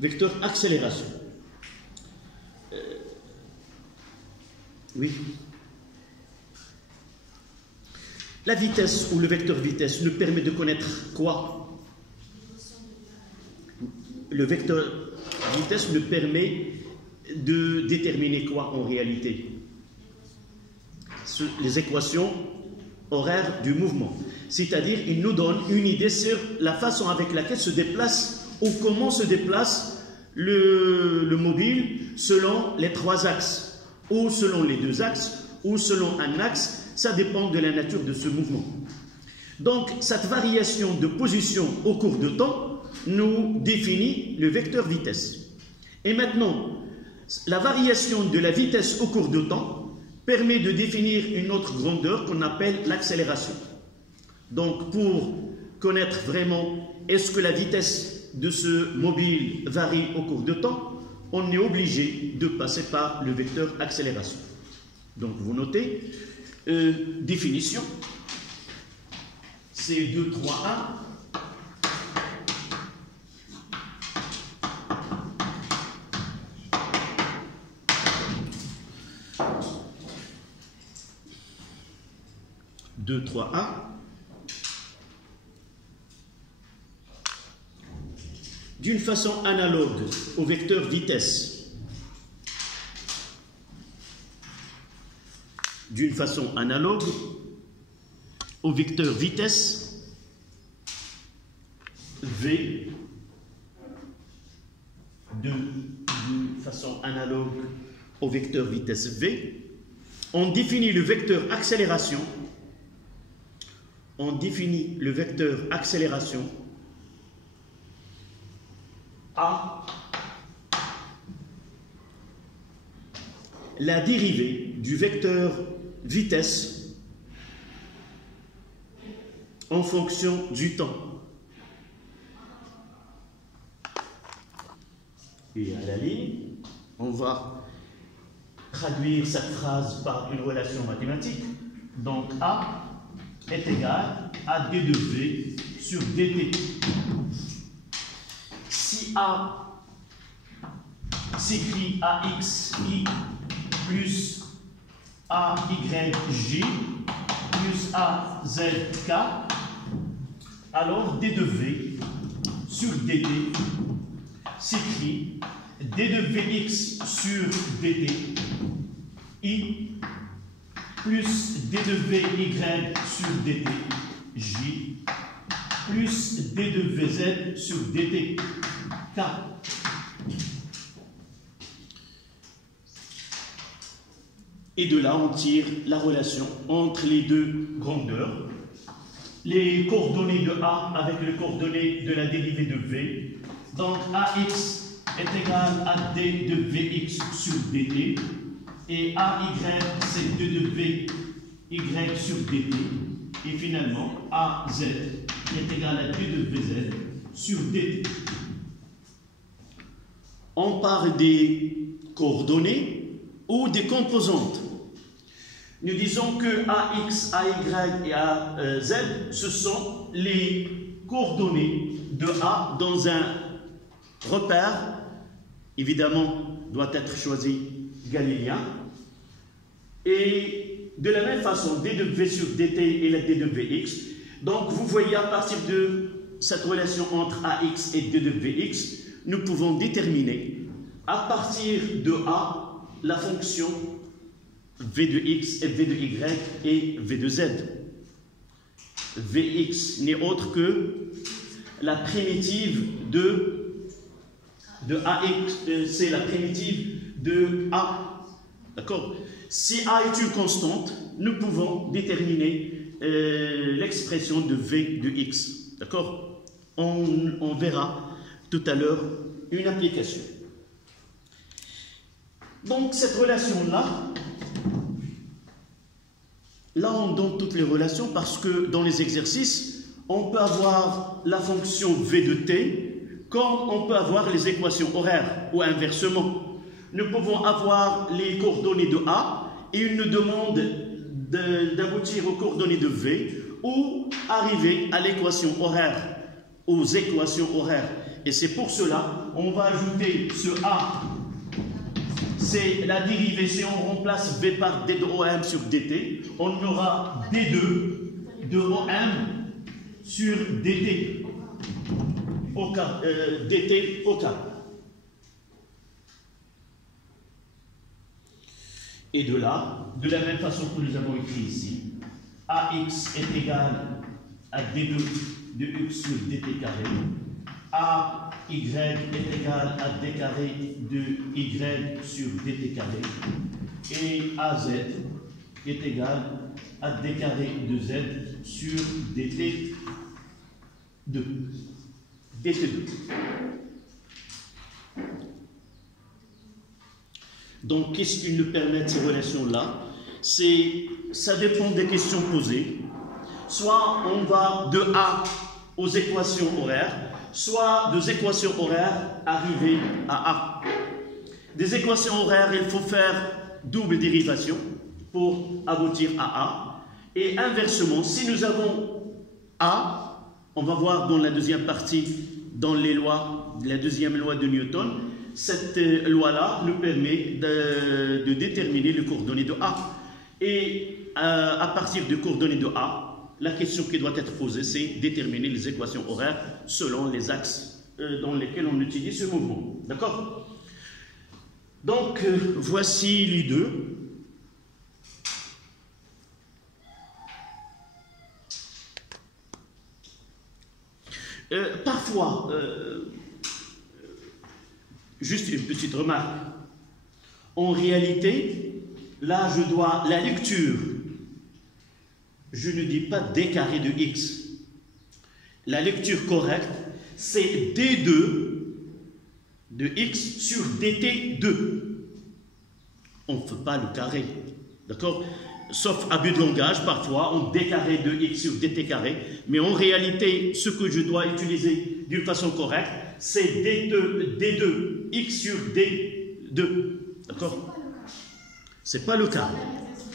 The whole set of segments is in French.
Vecteur accélération. Oui. La vitesse ou le vecteur vitesse nous permet de connaître quoi? Le vecteur vitesse nous permet de déterminer quoi en réalité? Les équations horaires du mouvement. C'est-à-dire, il nous donne une idée sur la façon avec laquelle se déplace ou comment se déplace le mobile selon les 3 axes, ou selon les 2 axes, ou selon un axe. Ça dépend de la nature de ce mouvement. Donc, cette variation de position au cours de temps nous définit le vecteur vitesse. Et maintenant, la variation de la vitesse au cours de temps permet de définir une autre grandeur qu'on appelle l'accélération. Donc, pour connaître vraiment est-ce que la vitesse de ce mobile varie au cours de temps, on est obligé de passer par le vecteur accélération. Donc, vous notez, définition, c'est 2, 3, 1. Deux, 3, 1. D'une façon analogue au vecteur vitesse. D'une façon analogue au vecteur vitesse V, d'une façon analogue au vecteur vitesse V, on définit le vecteur accélération. On définit le vecteur accélération A, la dérivée du vecteur vitesse en fonction du temps. Et à la ligne, on va traduire cette phrase par une relation mathématique. Donc A est égal à d de v sur dt. Si A s'écrit AXI plus AYJ plus AZK, alors d de v sur dt s'écrit d de vx sur dt I plus d de vy sur dt j plus d de vz sur dt k. Et de là, on tire la relation entre les deux grandeurs. Les coordonnées de A avec les coordonnées de la dérivée de V. Donc AX est égal à d de Vx sur dt. Et AY, c'est d de Vy sur dt. Et finalement, AZ est égal à d de Vz sur dt. On parle des coordonnées ou des composantes. Nous disons que AX, AY et AZ, ce sont les coordonnées de A dans un repère, évidemment, doit être choisi galiléen. Et de la même façon, d de V sur dt et la d de Vx. Donc, vous voyez, à partir de cette relation entre AX et d de Vx, nous pouvons déterminer, à partir de A, la fonction v de x et v de y et v de z. Vx n'est autre que la primitive de AX, c'est la primitive de A. D'accord? Si A est une constante, nous pouvons déterminer l'expression de v de x. D'accord? On verra tout à l'heure une application. Donc, cette relation-là, on donne toutes les relations parce que dans les exercices, on peut avoir la fonction v de t comme on peut avoir les équations horaires ou inversement. Nous pouvons avoir les coordonnées de A et il nous demande d'aboutir aux coordonnées de V ou arriver à l'équation horaire, aux équations horaires Et c'est pour cela, on va ajouter ce A, c'est la dérivée, si on remplace V par D de OM sur DT, on aura D2 de OM sur DT au cas, DT au cas. Et de là, de la même façon que nous avons écrit ici, AX est égal à D2 de X sur DT carré, AY est égal à D carré de Y sur DT carré, et AZ est égal à D carré de Z sur DT2. DT2. Donc, qu'est-ce qui nous permet ces relations-là? Ça dépend des questions posées. Soit on va de A aux équations horaires, soit des équations horaires arriver à A. Des équations horaires, il faut faire double dérivation pour aboutir à A. Et inversement, si nous avons A, on va voir dans la deuxième partie, dans les lois, la deuxième loi de Newton, cette loi-là nous permet de déterminer les coordonnées de A. Et à partir des coordonnées de A, la question qui doit être posée, c'est déterminer les équations horaires selon les axes dans lesquels on utilise ce mouvement. D'accord? Donc, voici les deux. Parfois, juste une petite remarque. En réalité, là, la lecture, je ne dis pas D carré de X. La lecture correcte, c'est D2 de X sur DT2. On ne fait pas le carré. D'accord? Sauf abus de langage, parfois, on D carré de X sur DT carré. Mais en réalité, ce que je dois utiliser d'une façon correcte, c'est D2 X sur D2. D'accord? C'est pas le cas.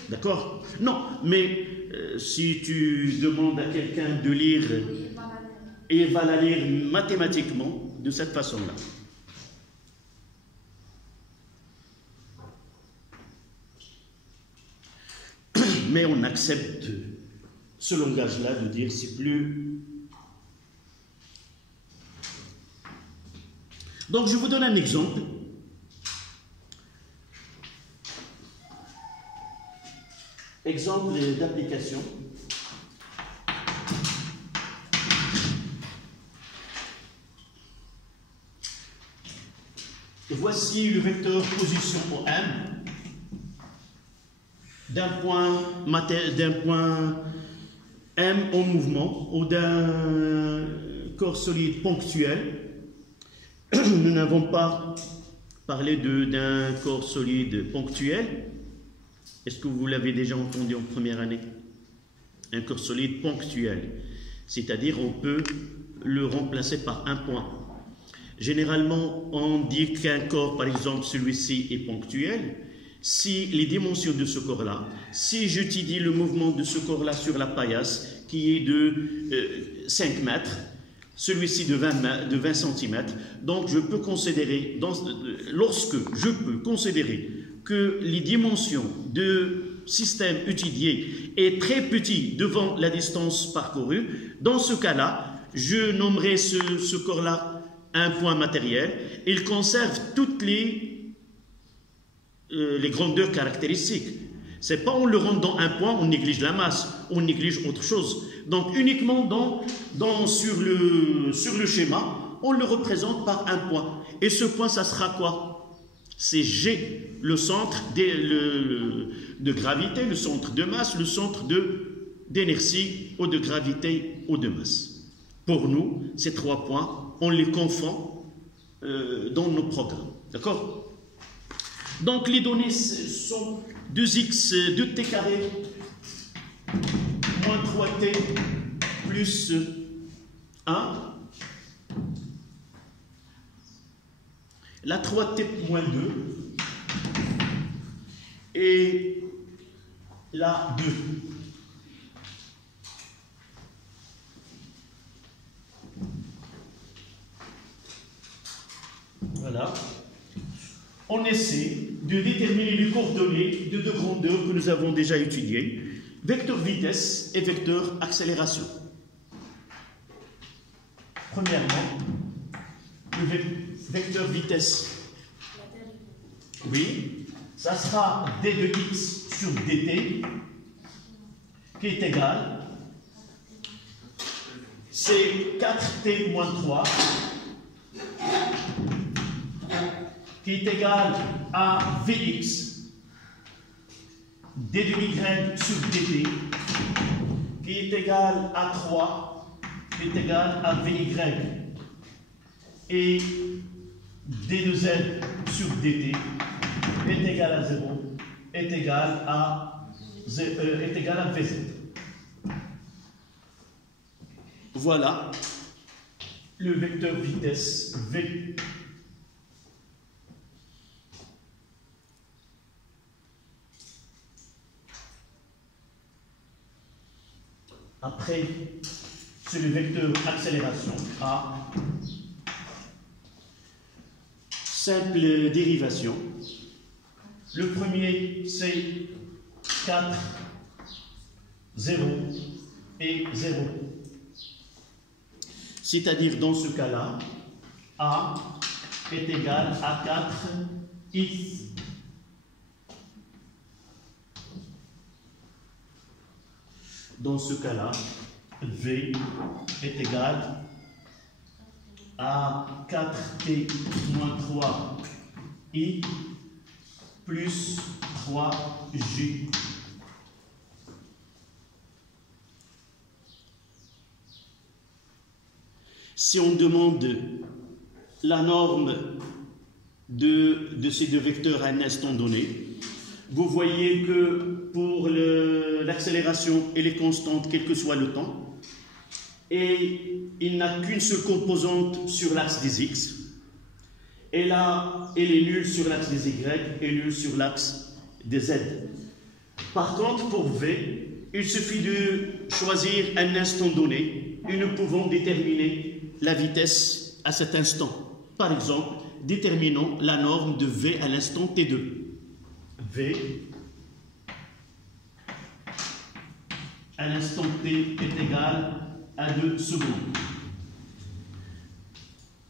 D'accord? Non, mais si tu demandes à quelqu'un de lire, il va la lire mathématiquement de cette façon-là. Mais on accepte ce langage-là de dire c'est plus. Donc je vous donne un exemple. Exemple d'application. Voici le vecteur position OM d'un point M en mouvement ou d'un corps solide ponctuel. Nous n'avons pas parlé d'un corps solide ponctuel. Est-ce que vous l'avez déjà entendu en première année? Un corps solide ponctuel, c'est-à-dire on peut le remplacer par un point. Généralement, on dit qu'un corps, par exemple celui-ci, est ponctuel si les dimensions de ce corps-là, si j'étudie le mouvement de ce corps-là sur la paillasse, qui est de 5 mètres, celui-ci de 20 cm, donc je peux considérer, lorsque je peux considérer que les dimensions de système étudié est très petit devant la distance parcourue, dans ce cas-là, je nommerai ce corps-là un point matériel. Il conserve toutes les grandeurs caractéristiques. C'est pas en le rendant un point, on néglige la masse, on néglige autre chose. Donc uniquement sur le schéma, on le représente par un point. Et ce point, ça sera quoi? C'est G, le centre de gravité, le centre de masse, le centre d'inertie ou de gravité ou de masse. Pour nous, ces 3 points, on les confond dans nos programmes. D'accord? Donc les données sont 2x, 2t carré, moins 3t, plus 1. La 3t moins 2 et la 2. Voilà. On essaie de déterminer les coordonnées de deux grandeurs que nous avons déjà étudiées, vecteur vitesse et vecteur accélération. Premièrement, le vecteur vitesse. Oui, ça sera d de x sur dt qui est égal, c'est 4t moins 3 qui est égal à Vx, d de y sur dt, qui est égal à 3, qui est égal à Vy, et d de z sur dt est égal à 0, est égal à Vz. Voilà le vecteur vitesse V. Après, c'est le vecteur accélération A. Simple dérivation. Le premier, c'est 4, 0 et 0. C'est-à-dire, dans ce cas-là, A est égal à 4i. Dans ce cas-là, V est égal à 4t moins 3i plus 3j. Si on demande la norme de ces deux vecteurs à un instant donné, vous voyez que pour l'accélération, elle est constante quel que soit le temps, et il n'a qu'une seule composante sur l'axe des x, et là, elle est nulle sur l'axe des y et nulle sur l'axe des z. Par contre, pour V, il suffit de choisir un instant donné, et nous pouvons déterminer la vitesse à cet instant. Par exemple, déterminons la norme de V à l'instant t2. V à l'instant t est égal à 2 secondes.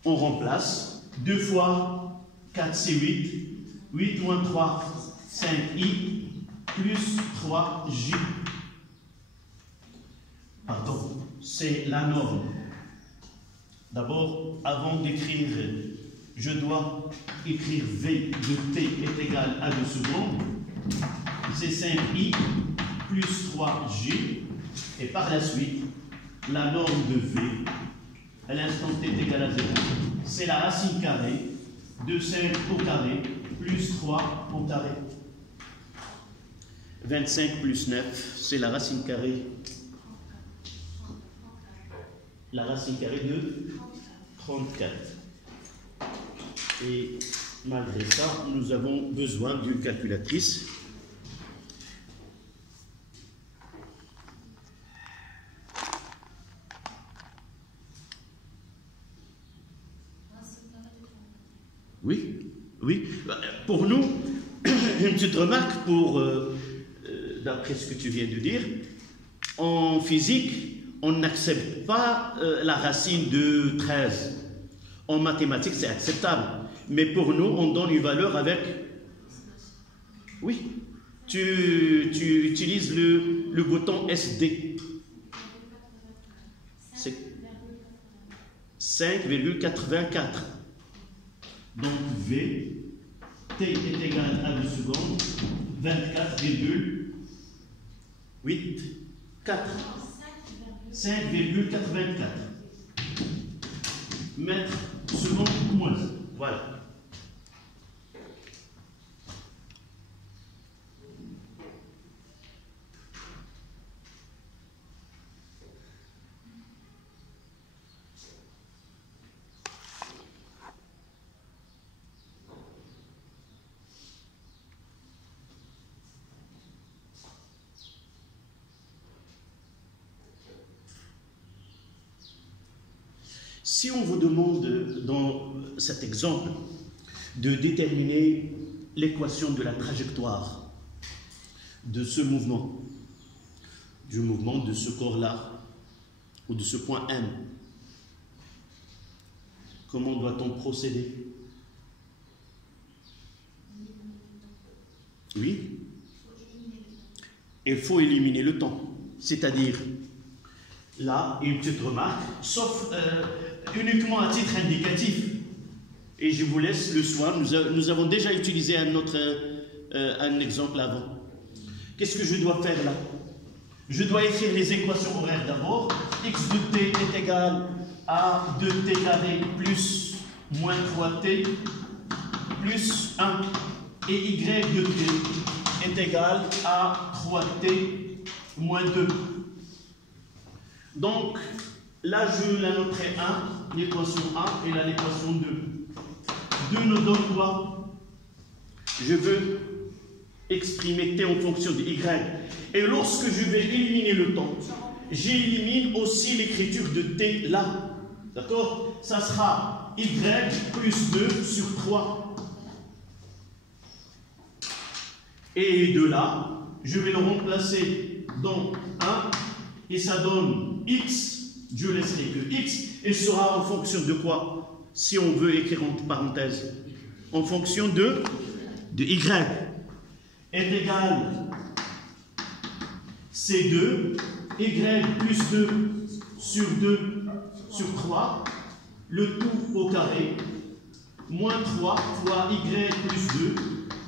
On remplace 2 fois 4 c'est 8, 8 moins 3 5i plus 3j. Pardon, c'est la norme. D'abord, avant d'écrire, je dois écrire V de t est égal à 2 secondes. C'est 5i plus 3j. Et par la suite, la norme de V à l'instant t est égal à 0. C'est la racine carrée de 5 au carré plus 3 au carré. 25 plus 9, c'est la racine carrée. La racine carrée de 34. Et malgré ça, nous avons besoin d'une calculatrice. Oui, oui. Pour nous, une petite remarque d'après ce que tu viens de dire, en physique, on n'accepte pas la racine de 13. En mathématiques, c'est acceptable. Mais pour nous, on donne une valeur avec... Oui, tu utilises le bouton SD. C'est 5,84. Donc V, T est égal à 2 secondes, 24,84. 5,84 mètres secondes moins. Voilà. Si on vous demande dans cet exemple de déterminer l'équation de la trajectoire de ce mouvement, du mouvement de ce corps-là, ou de ce point M, comment doit-on procéder? Oui? Il faut éliminer le temps. C'est-à-dire, là, une petite remarque, sauf uniquement à titre indicatif. Et je vous laisse le soir. Nous avons déjà utilisé un exemple avant. Qu'est-ce que je dois faire là? Je dois écrire les équations horaires d'abord. X de t est égal à 2t carré plus moins 3t plus 1. Et y de t est égal à 3t moins 2. Donc, là, je la noterai 1, l'équation 1, et là, l'équation 2. 2 nous donne quoi? Je veux exprimer t en fonction de y. Et lorsque je vais éliminer le temps, j'élimine aussi l'écriture de t là. D'accord? Ça sera y plus 2 sur 3. Et de là, je vais le remplacer dans 1 et ça donne x, je laisserai que x, et sera en fonction de quoi? Si on veut écrire entre parenthèses, en fonction de y est égal C2, y plus 2 sur 2 sur 3, le tout au carré, moins 3 fois y plus 2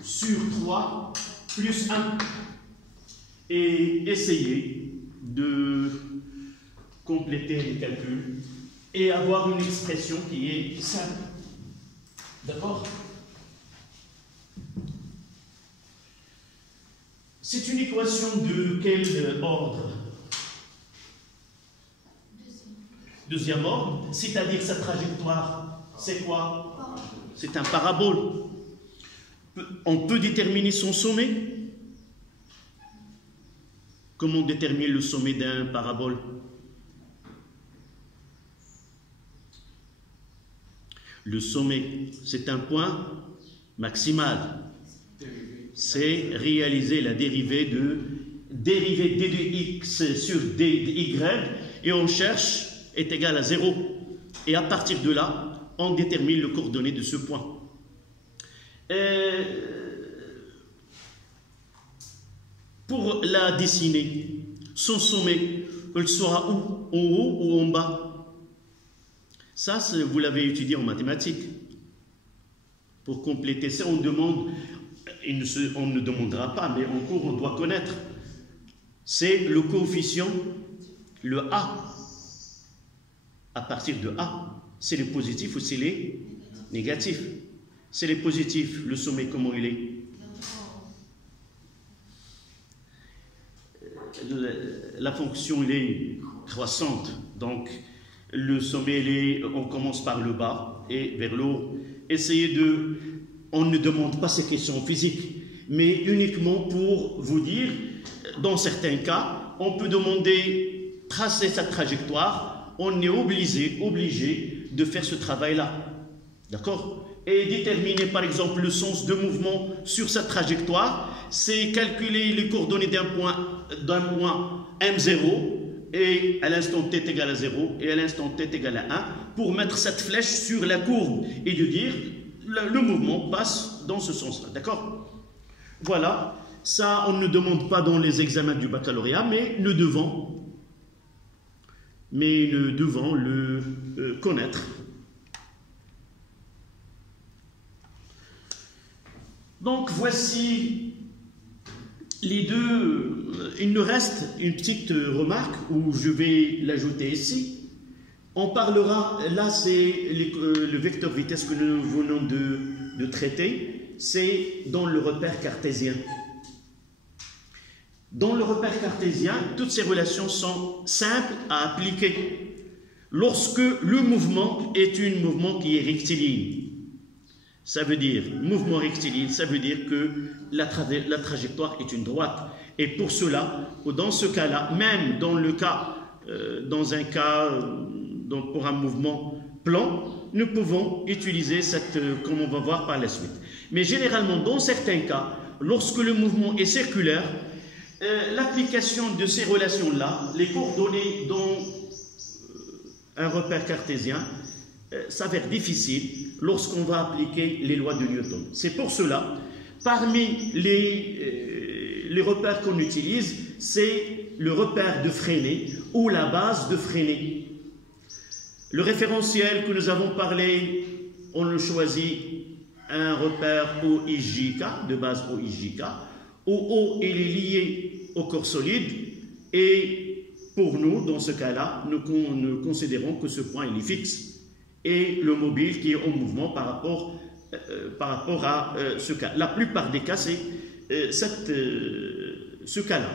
sur 3 plus 1. Et essayez de compléter les calculs et avoir une expression qui est simple. D'accord? C'est une équation de quel ordre? Deuxième ordre, c'est-à-dire sa trajectoire, c'est quoi? C'est un parabole. On peut déterminer son sommet. Comment déterminer le sommet d'un parabole? Le sommet, c'est un point maximal. C'est réaliser la dérivée de d de x sur d de y, et on cherche est égal à 0. Et à partir de là, on détermine le coordonnées de ce point. Pour la dessiner, son sommet, il sera où? En haut ou en bas? Ça, vous l'avez étudié en mathématiques. Pour compléter ça, on demande, on ne demandera pas, mais en cours, on doit connaître. C'est le coefficient, le A. À partir de A, c'est les positifs ou c'est les négatifs? C'est les positifs. Le sommet, comment il est? La fonction, elle est croissante. Donc, le sommet, on commence par le bas et vers le haut. Essayez de... On ne demande pas ces questions physiques, mais uniquement pour vous dire, dans certains cas, on peut demander, tracer sa trajectoire, on est obligé de faire ce travail-là. D'accord? Et déterminer, par exemple, le sens de mouvement sur sa trajectoire, c'est calculer les coordonnées d'un point M0, et à l'instant t est égal à 0, et à l'instant t est égal à 1, pour mettre cette flèche sur la courbe, et de dire, le mouvement passe dans ce sens-là. D'accord? Voilà, ça, on ne demande pas dans les examens du baccalauréat, mais nous devons le connaître. Donc, voici les deux. Il nous reste une petite remarque où je vais l'ajouter ici. On parlera, là c'est le vecteur vitesse que nous venons de traiter, c'est dans le repère cartésien. Dans le repère cartésien, toutes ces relations sont simples à appliquer. Lorsque le mouvement est un mouvement qui est rectiligne, ça veut dire, mouvement rectiligne, ça veut dire que la trajectoire est une droite. Et pour cela, dans ce cas-là, même dans le cas, pour un mouvement plan, nous pouvons utiliser cette, comme on va voir par la suite. Mais généralement, dans certains cas, lorsque le mouvement est circulaire, l'application de ces relations-là, les coordonnées dans un repère cartésien, s'avère difficile lorsqu'on va appliquer les lois de Newton. C'est pour cela, parmi les repères qu'on utilise, c'est le repère de Freinet ou la base de Freinet. Le référentiel que nous avons parlé, on le choisit un repère OIJK, de base OIJK, où O il est lié au corps solide, et pour nous, dans ce cas-là, nous considérons que ce point il est fixe, et le mobile qui est en mouvement par rapport à ce cas. La plupart des cas, c'est ce cas-là.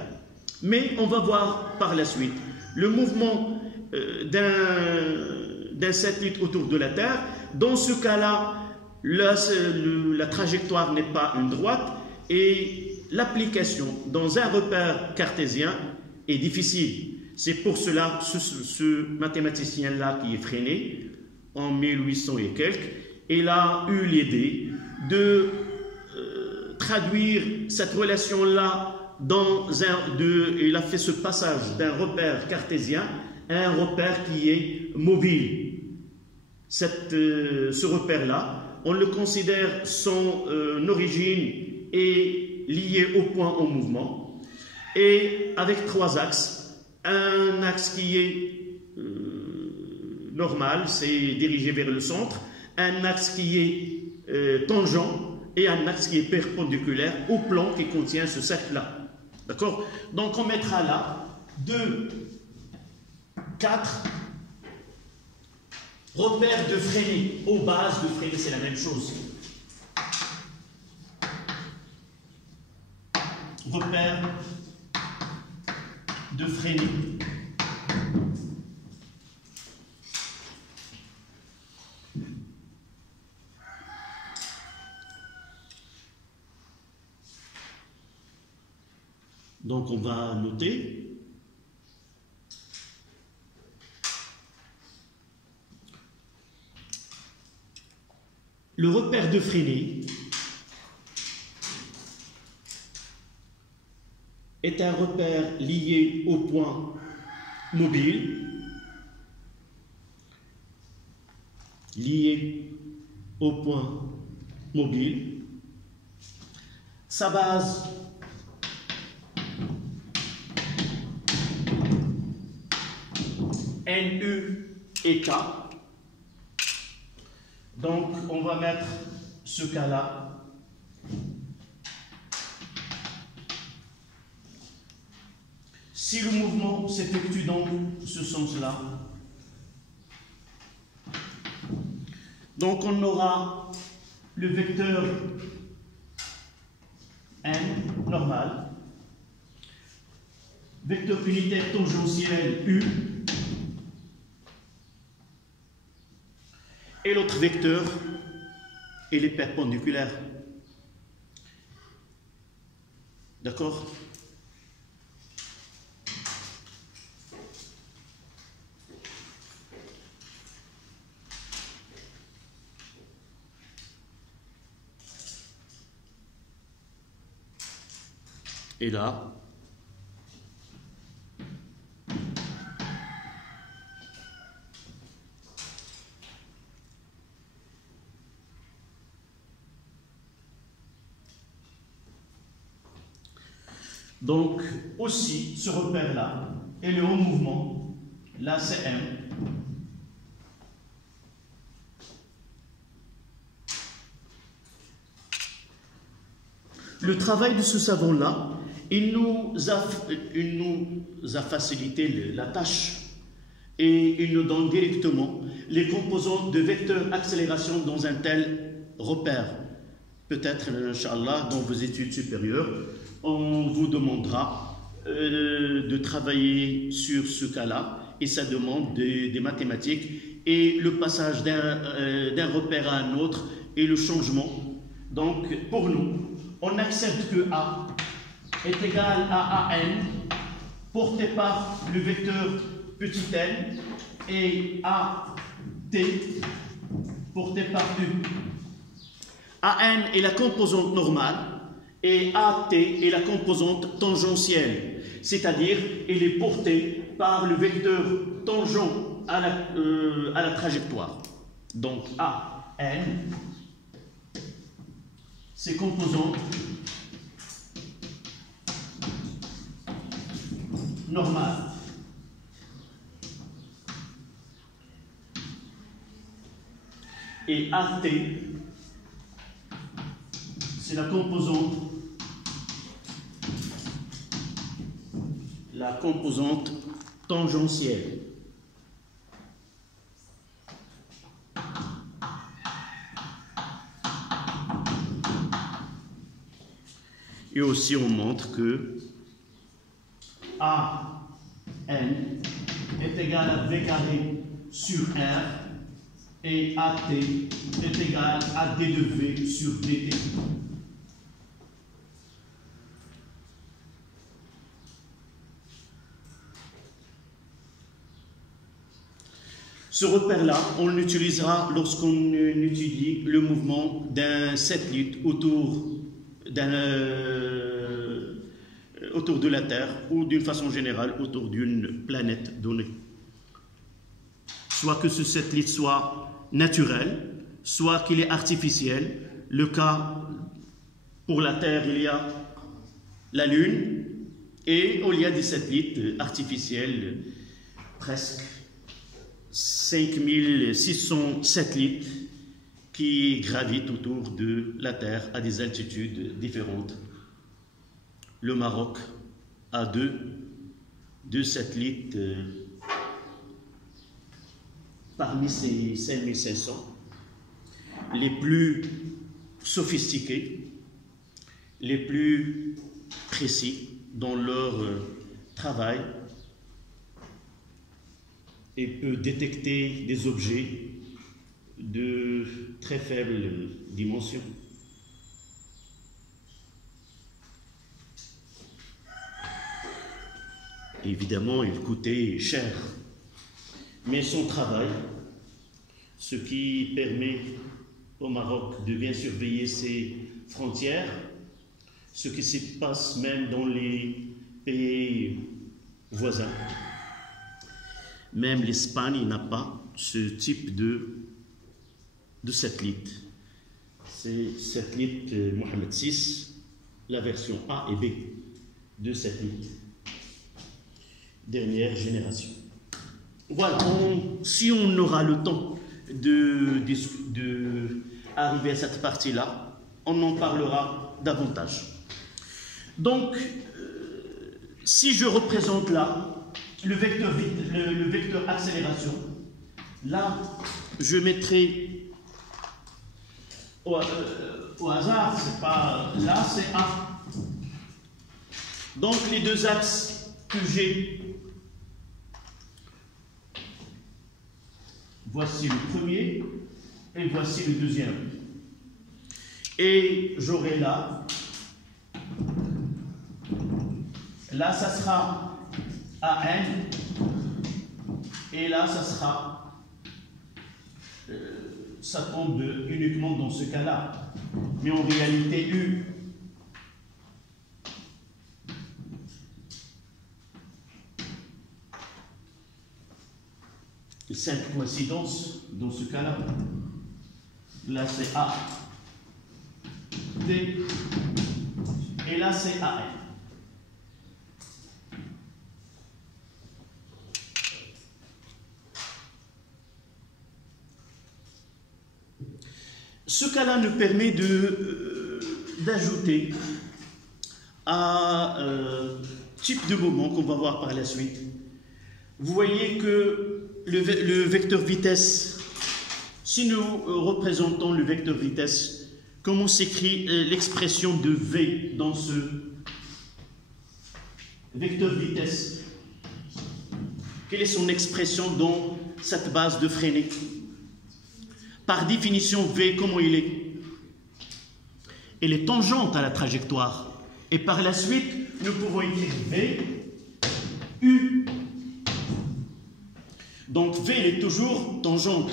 Mais on va voir par la suite le mouvement d'un satellite autour de la Terre. Dans ce cas-là, la trajectoire n'est pas une droite et l'application dans un repère cartésien est difficile. C'est pour cela ce mathématicien-là qui est Freinet, en 1800 et quelques, il a eu l'idée de traduire cette relation-là il a fait ce passage d'un repère cartésien à un repère qui est mobile. Ce repère-là, on le considère son origine est liée au point en mouvement et avec trois axes. Un axe qui est normal, c'est dirigé vers le centre, un axe qui est tangent et un axe qui est perpendiculaire au plan qui contient ce cercle-là. D'accord? Donc on mettra là 2, 4 repères de Freinet. Aux bases de Freinet, c'est la même chose. Repères de Freinet. Donc on va noter. Le repère de Freinet est un repère lié au point mobile, Sa base NU et K. Donc, on va mettre ce cas-là. Si le mouvement s'effectue dans ce sens-là, donc on aura le vecteur N normal, vecteur unitaire tangentiel U, et l'autre vecteur, il est perpendiculaire. D'accord? Et là, donc aussi ce repère-là, il est en mouvement, là c'est M. Le travail de ce savant-là, il nous a facilité la tâche et il nous donne directement les composantes de vecteurs accélération dans un tel repère. Peut-être, Inch'Allah, dans vos études supérieures, on vous demandera de travailler sur ce cas-là et ça demande des mathématiques et le passage d'un repère à un autre et le changement. Donc, pour nous, on accepte que A est égal à AN porté par le vecteur petit n et A T porté par U. AN est la composante normale et AT est la composante tangentielle, c'est-à-dire elle est portée par le vecteur tangent à la trajectoire. Donc AN, c'est composante normale. Et AT, c'est la composante tangentielle. Et aussi on montre que AN est égal à V carré sur R et AT est égal à D de V sur DT. Ce repère-là, on l'utilisera lorsqu'on étudie le mouvement d'un satellite autour de la Terre ou d'une façon générale autour d'une planète donnée. Soit que ce satellite soit naturel, soit qu'il est artificiel. Le cas pour la Terre, il y a la Lune et il y a des satellites artificiels, presque 5600 satellites qui gravitent autour de la Terre à des altitudes différentes. Le Maroc a deux satellites parmi ces 5500, les plus sophistiqués, les plus précis dans leur travail, et peut détecter des objets de très faibles dimensions. Évidemment, il coûtait cher, mais son travail, ce qui permet au Maroc de bien surveiller ses frontières, ce qui se passe même dans les pays voisins. Même l'Espagne n'a pas ce type de satellite. C'est satellite Mohamed VI, la version A et B de satellite. Dernière génération. Voilà, si on aura le temps de arriver à cette partie-là, on en parlera davantage. Donc, si je représente là le vecteur accélération, là, je mettrai au hasard, c'est pas là, c'est A. Donc, les deux axes que j'ai, voici le premier et voici le deuxième. Et j'aurai là, ça sera AN, et là, ça sera, ça tombe uniquement dans ce cas-là. Mais en réalité, U, simple coïncidence dans ce cas-là. Là, c'est A, D, et là, c'est AN. Ce cas-là nous permet d'ajouter à type de mouvement qu'on va voir par la suite. Vous voyez que le vecteur vitesse, si nous représentons le vecteur vitesse, comment s'écrit l'expression de V dans ce vecteur vitesse? Quelle est son expression dans cette base de Freinet? Par définition, V, comment il est? Elle est tangente à la trajectoire. Et par la suite, nous pouvons écrire V, U. Donc V, elle est toujours tangente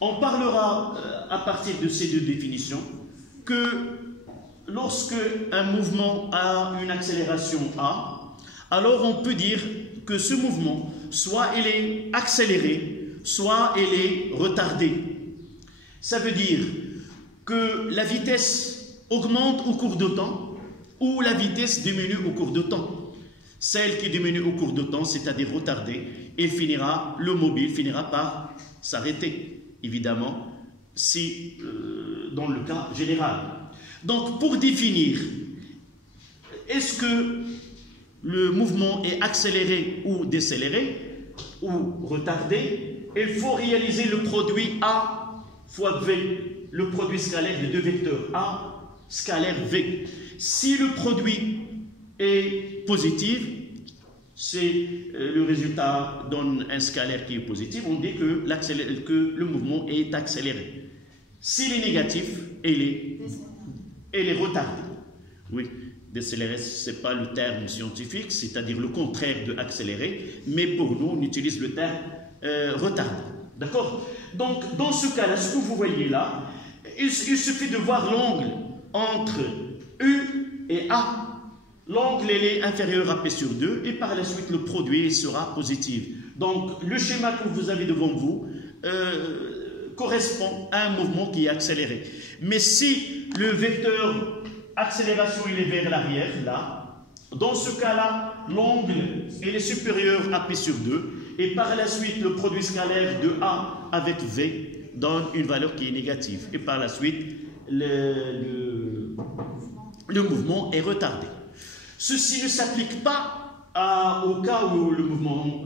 On parlera à partir de ces deux définitions que lorsque un mouvement a une accélération A, alors on peut dire que ce mouvement, soit il est accéléré, soit il est retardé. Ça veut dire que la vitesse augmente au cours de temps ou la vitesse diminue au cours de temps. Celle qui diminue au cours de temps, c'est-à-dire retardée, le mobile finira par s'arrêter, évidemment, si dans le cas général. Donc, pour définir, est-ce que le mouvement est accéléré ou décéléré ou retardé, il faut réaliser le produit A fois V, le produit scalaire de deux vecteurs A scalaire V. Si le produit est positif, le résultat donne un scalaire qui est positif, on dit que le mouvement est accéléré. S'il est négatif, il est retardé. Oui, décéléré, ce n'est pas le terme scientifique, c'est-à-dire le contraire de accélérer, mais pour nous, on utilise le terme retardé. D'accord? Donc, dans ce cas-là, ce que vous voyez là, il suffit de voir l'angle entre U et A. L'angle est inférieur à P sur 2 et par la suite le produit sera positif. Donc le schéma que vous avez devant vous correspond à un mouvement qui est accéléré. Mais si le vecteur accélération il est vers l'arrière, là, dans ce cas-là, l'angle est supérieur à P sur 2 et par la suite le produit scalaire de A avec V donne une valeur qui est négative. Et par la suite, le mouvement est retardé. Ceci ne s'applique pas au cas où le mouvement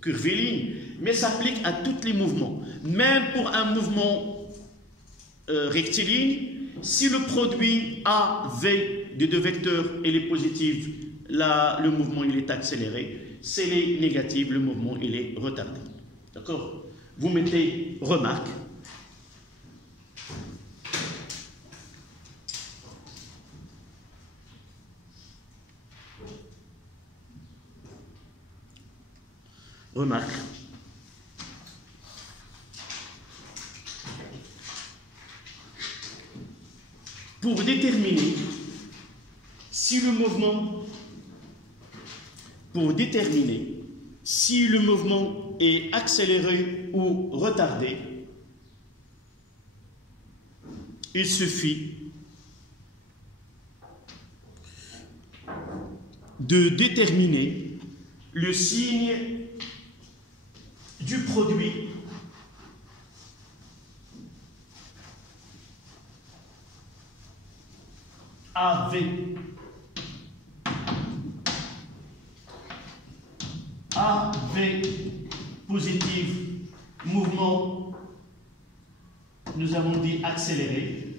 curviligne, mais s'applique à tous les mouvements. Même pour un mouvement rectiligne, si le produit AV des deux vecteurs est positif, là, le mouvement il est accéléré. S'il est négatif, le mouvement il est retardé. D'accord? Vous mettez remarque. Remarque. Pour déterminer si le mouvement est accéléré ou retardé, il suffit de déterminer le signe du produit AV. AV positif, mouvement, nous avons dit accéléré.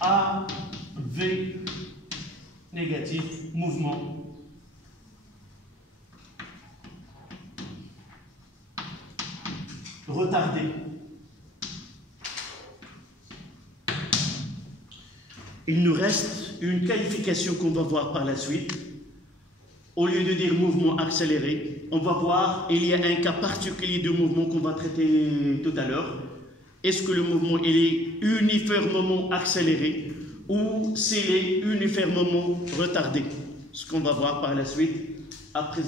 AV négatif, mouvement retardé. Il nous reste une qualification qu'on va voir par la suite. Au lieu de dire mouvement accéléré, on va voir, il y a un cas particulier de mouvement qu'on va traiter tout à l'heure. Est-ce que le mouvement il est uniformément accéléré ou s'il est uniformément retardé? Ce qu'on va voir par la suite, après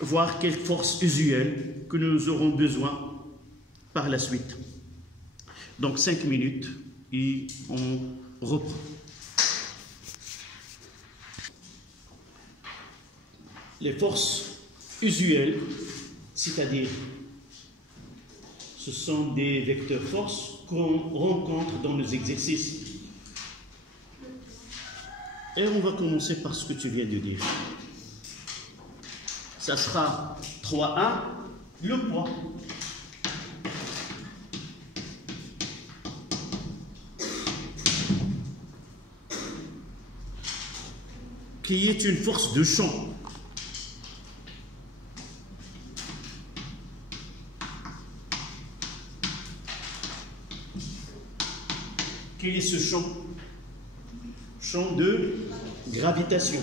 voir quelle force usuelle que nous aurons besoin par la suite. Donc 5 minutes et on reprend. Les forces usuelles, c'est-à-dire ce sont des vecteurs force qu'on rencontre dans nos exercices. Et on va commencer par ce que tu viens de dire. Ça sera 3,1, le poids. Qui est une force de champ. Quel est ce champ? Champ de gravitation.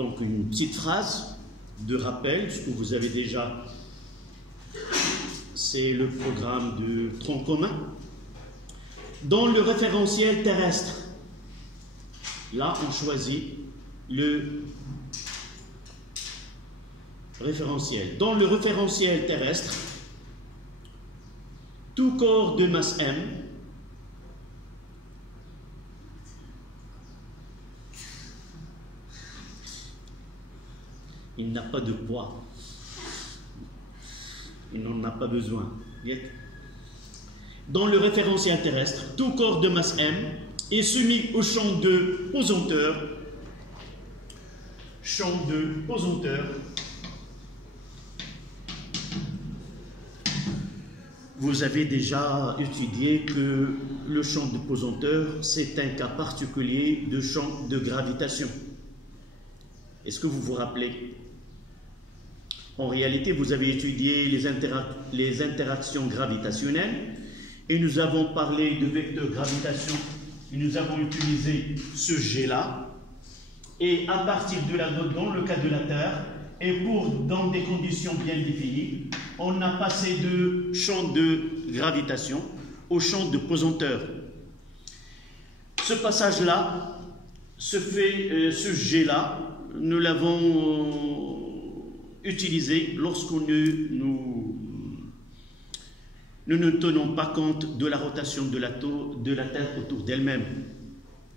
Donc une petite phrase de rappel, ce que vous avez déjà, c'est le programme de tronc commun. Dans le référentiel terrestre, là on choisit le référentiel. Dans le référentiel terrestre, tout corps de masse M il n'a pas de poids. Il n'en a pas besoin. Dans le référentiel terrestre, tout corps de masse M est soumis au champ de pesanteur. Champ de pesanteur. Vous avez déjà étudié que le champ de pesanteur, c'est un cas particulier de champ de gravitation. Est-ce que vous vous rappelez? En réalité, vous avez étudié les interactions gravitationnelles et nous avons parlé de vecteur gravitation et nous avons utilisé ce G-là. Et à partir de là, dans le cas de la Terre, et dans des conditions bien définies, on a passé de champ de gravitation au champ de pesanteur. Ce passage-là se fait, ce G-là, nous l'avons utilisé lorsque nous ne tenons pas compte de la rotation de la Terre autour d'elle-même.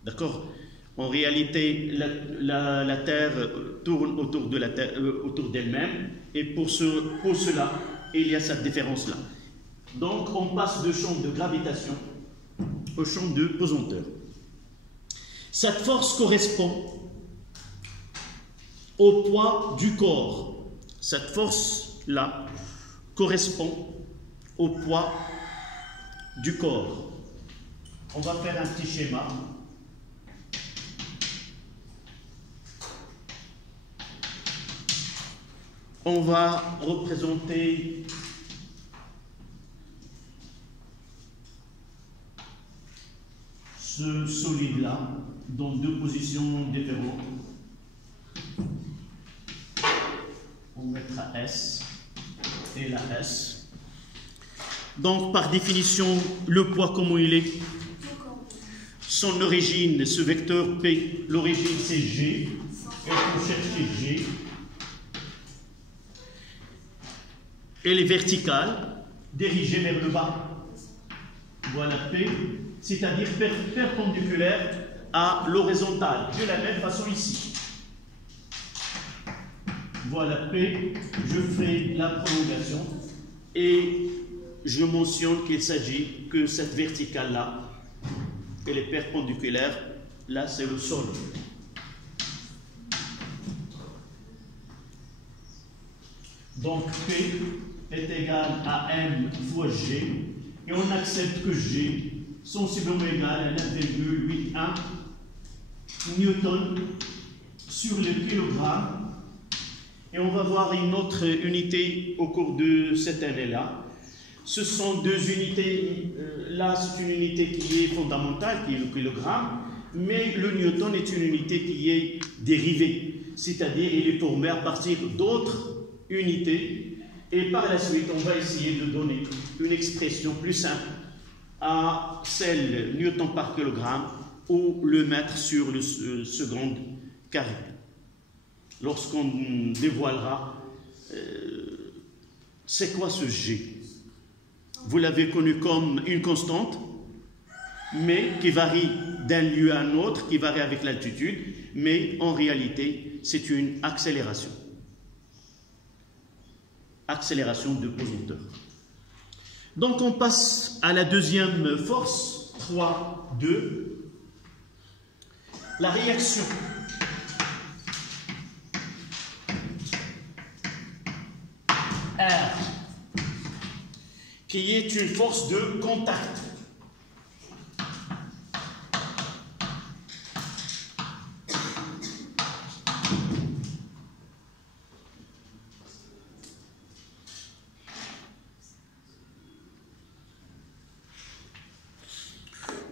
D'accord? En réalité, la Terre tourne autour d'elle-même, et pour cela, il y a cette différence-là. Donc, on passe de champ de gravitation au champ de pesanteur. Cette force correspond au poids du corps. Cette force-là correspond au poids du corps. On va faire un petit schéma. On va représenter ce solide-là dans deux positions différentes. On mettra S et la S. Donc, par définition, le poids, comment il est? Son origine, ce vecteur P, l'origine c'est G. Et pour chercher G, elle est verticale, dirigée vers le bas. Voilà P, c'est-à-dire perpendiculaire à l'horizontale, de la même façon ici. Voilà P, je fais la prolongation et je mentionne qu'il s'agit que cette verticale-là, elle est perpendiculaire, là c'est le sol. Donc P est égal à M fois G, et on accepte que G sensiblement égal à 9,81 newton sur le kilogramme. Et on va voir une autre unité au cours de cette année-là. Ce sont deux unités, là c'est une unité qui est fondamentale, qui est le kilogramme, mais le newton est une unité qui est dérivée, c'est-à-dire il est formé à partir d'autres unités, et par la suite on va essayer de donner une expression plus simple à celle newton par kilogramme ou le mètre sur le seconde carré. Lorsqu'on dévoilera c'est quoi ce G. Vous l'avez connu comme une constante, mais qui varie d'un lieu à un autre, qui varie avec l'altitude, mais en réalité, c'est une accélération. Accélération de pesanteur. Donc, on passe à la deuxième force, 3, 2. La réaction. R, qui est une force de contact.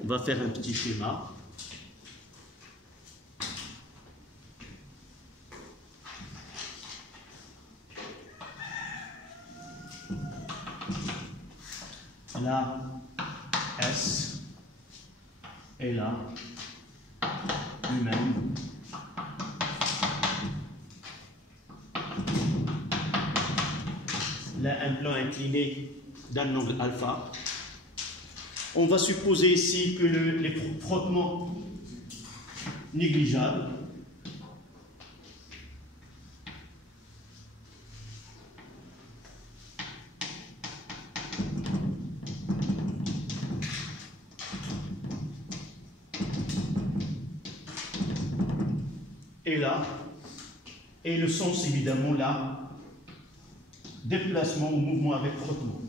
On va faire un petit schéma. là, S, et là, lui-même. Là, un plan incliné d'un angle alpha. On va supposer ici que les frottements négligeables et là, et le sens évidemment là, déplacement ou mouvement avec frottement.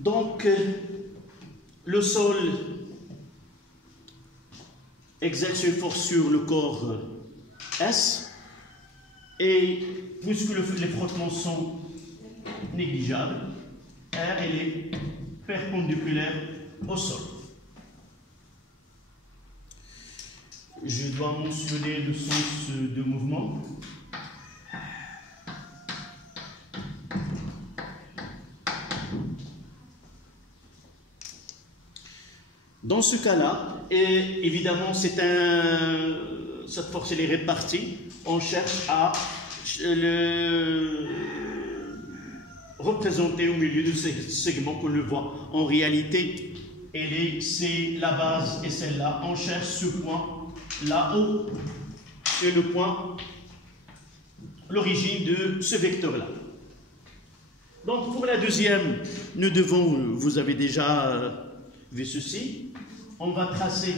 Donc, le sol exerce une force sur le corps S, et puisque les frottements sont négligeables, R elle est perpendiculaire au sol. Je dois mentionner le sens de mouvement. Dans ce cas-là, et évidemment, cette force elle est répartie. On cherche à le représenter au milieu de ce segment qu'on le voit. En réalité, c'est la base et celle-là. On cherche ce point là-haut, c'est le point, l'origine de ce vecteur-là. Donc pour la deuxième, nous devons, vous avez déjà vu ceci. On va tracer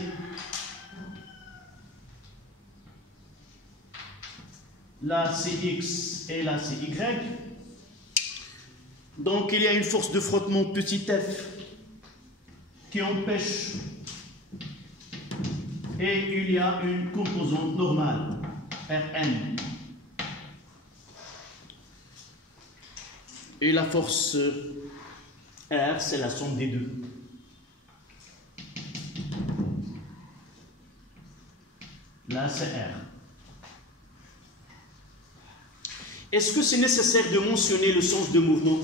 la CX et la CY. Donc il y a une force de frottement petit f qui empêche, et il y a une composante normale, Rn. Et la force R, c'est la somme des deux. Là, c'est R. Est-ce que c'est nécessaire de mentionner le sens de mouvement?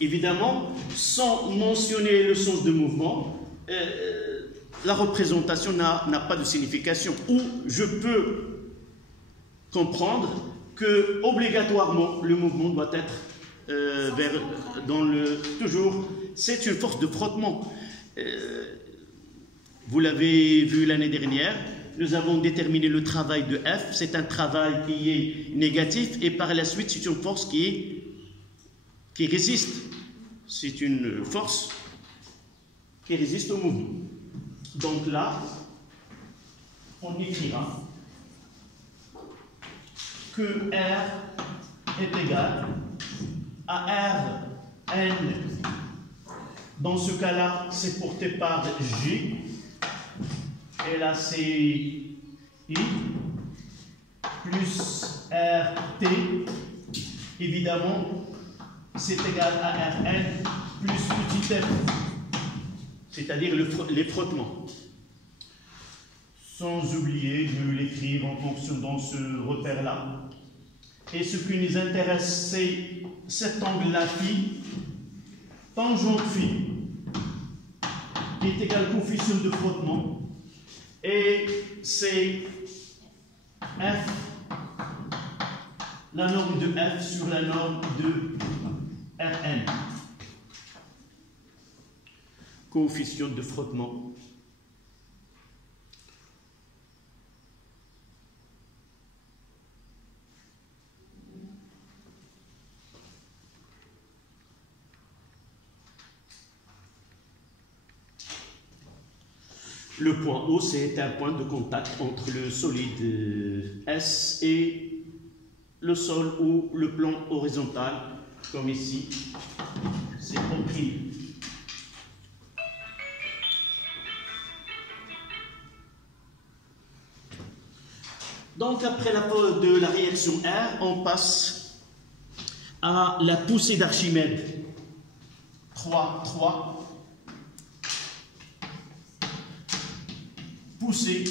Évidemment, sans mentionner le sens de mouvement, la représentation n'a pas de signification. Ou je peux comprendre que obligatoirement le mouvement doit être toujours, c'est une force de frottement. Vous l'avez vu l'année dernière, nous avons déterminé le travail de F, c'est un travail qui est négatif, et par la suite c'est une force qui résiste. C'est une force qui résiste au mouvement. Donc là, on écrira que R est égal à Rn. Dans ce cas-là, c'est porté par J. Et là, c'est I plus RT. Évidemment, c'est égal à Rn plus petit f, c'est-à-dire les frottements. Sans oublier de l'écrire en fonction dans ce repère-là. Et ce qui nous intéresse, c'est cet angle-là, phi, tangente phi, qui est égal au coefficient de frottement. Et c'est F, la norme de F sur la norme de Rn. Coefficient de frottement. Le point O, c'est un point de contact entre le solide S et le sol ou le plan horizontal, comme ici, c'est compris. Donc, après de la réaction R, on passe à la poussée d'Archimède. 3. Poussée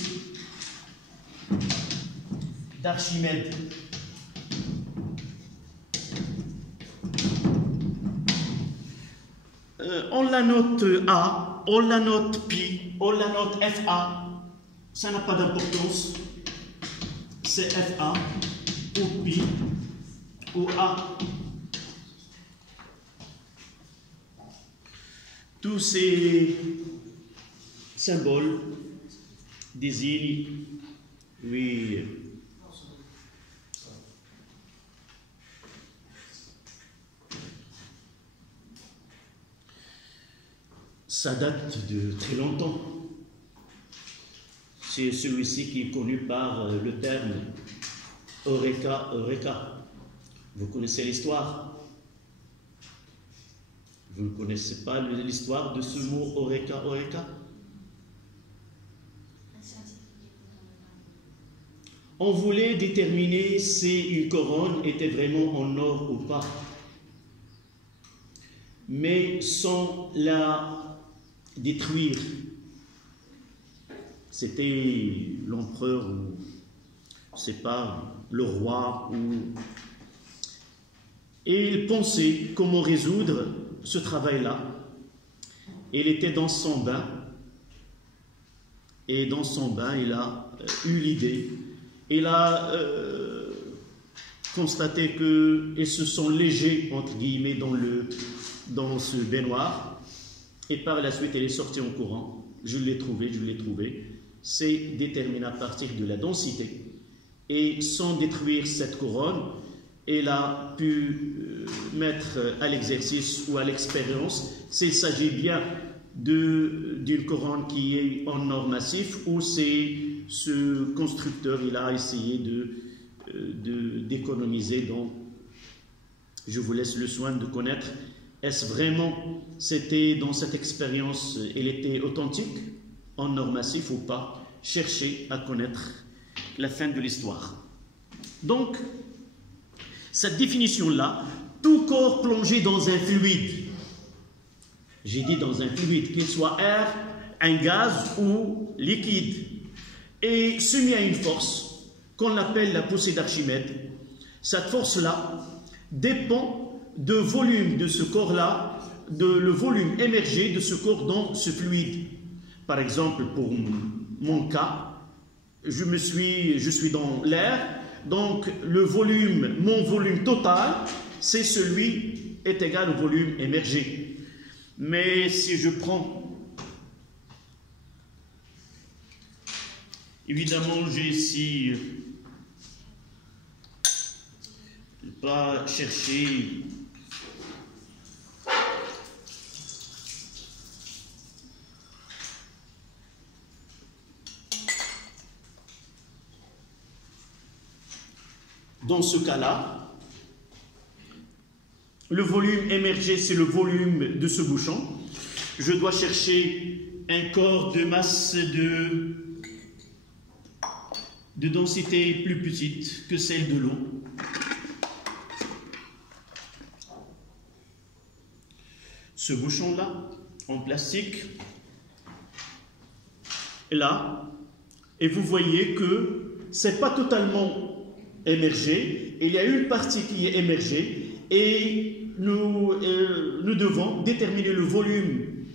d'Archimède. On la note A, on la note Pi, on la note FA. Ça n'a pas d'importance. C'est FA ou Pi ou A. Tous ces symboles désignent, oui, ça date de très longtemps. C'est celui-ci qui est connu par le terme Eureka, Eureka. Vous connaissez l'histoire? Vous ne connaissez pas l'histoire de ce mot Eureka, Eureka? On voulait déterminer si une couronne était vraiment en or ou pas, mais sans la détruire. C'était l'empereur ou, je sais pas, le roi et il pensait comment résoudre ce travail-là. Il était dans son bain et dans son bain il a eu l'idée. Il a constaté qu'ils se sont légers entre guillemets dans ce baignoire et par la suite il est sorti en courant. Je l'ai trouvé. C'est déterminé à partir de la densité. Et sans détruire cette couronne, il a pu mettre à l'exercice ou à l'expérience s'il s'agit bien d'une couronne qui est en or massif ou c'est ce constructeur, il a essayé d'économiser. Donc, je vous laisse le soin de connaître. Est-ce vraiment, c'était dans cette expérience, elle était authentique, en or massif ou pas? Cherchez à connaître la fin de l'histoire. Donc, cette définition-là, tout corps plongé dans un fluide, j'ai dit dans un fluide, qu'il soit air, un gaz ou liquide, et soumis à une force qu'on appelle la poussée d'Archimède. Cette force-là dépend du volume de ce corps-là, le volume émergé de ce corps dans ce fluide. Par exemple, pour mon cas, je suis dans l'air, donc mon volume total, c'est celui est égal au volume émergé. Mais si je prends, évidemment, j'ai ici pas cherché dans ce cas-là. Le volume émergé, c'est le volume de ce bouchon. Je dois chercher un corps de masse de densité plus petite que celle de l'eau. Ce bouchon-là, en plastique, est là. Et vous voyez que ce n'est pas totalement émergé. Il y a une partie qui est émergée. Et nous devons déterminer le volume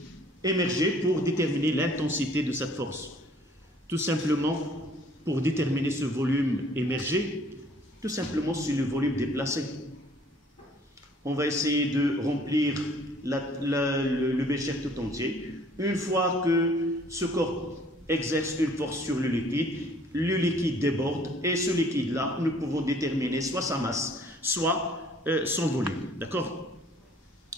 émergé pour déterminer l'intensité de cette force. Tout simplement, pour déterminer ce volume émergé, tout simplement c'est le volume déplacé. On va essayer de remplir le bécher tout entier. Une fois que ce corps exerce une force sur le liquide déborde et ce liquide-là, nous pouvons déterminer soit sa masse, soit son volume, d'accord?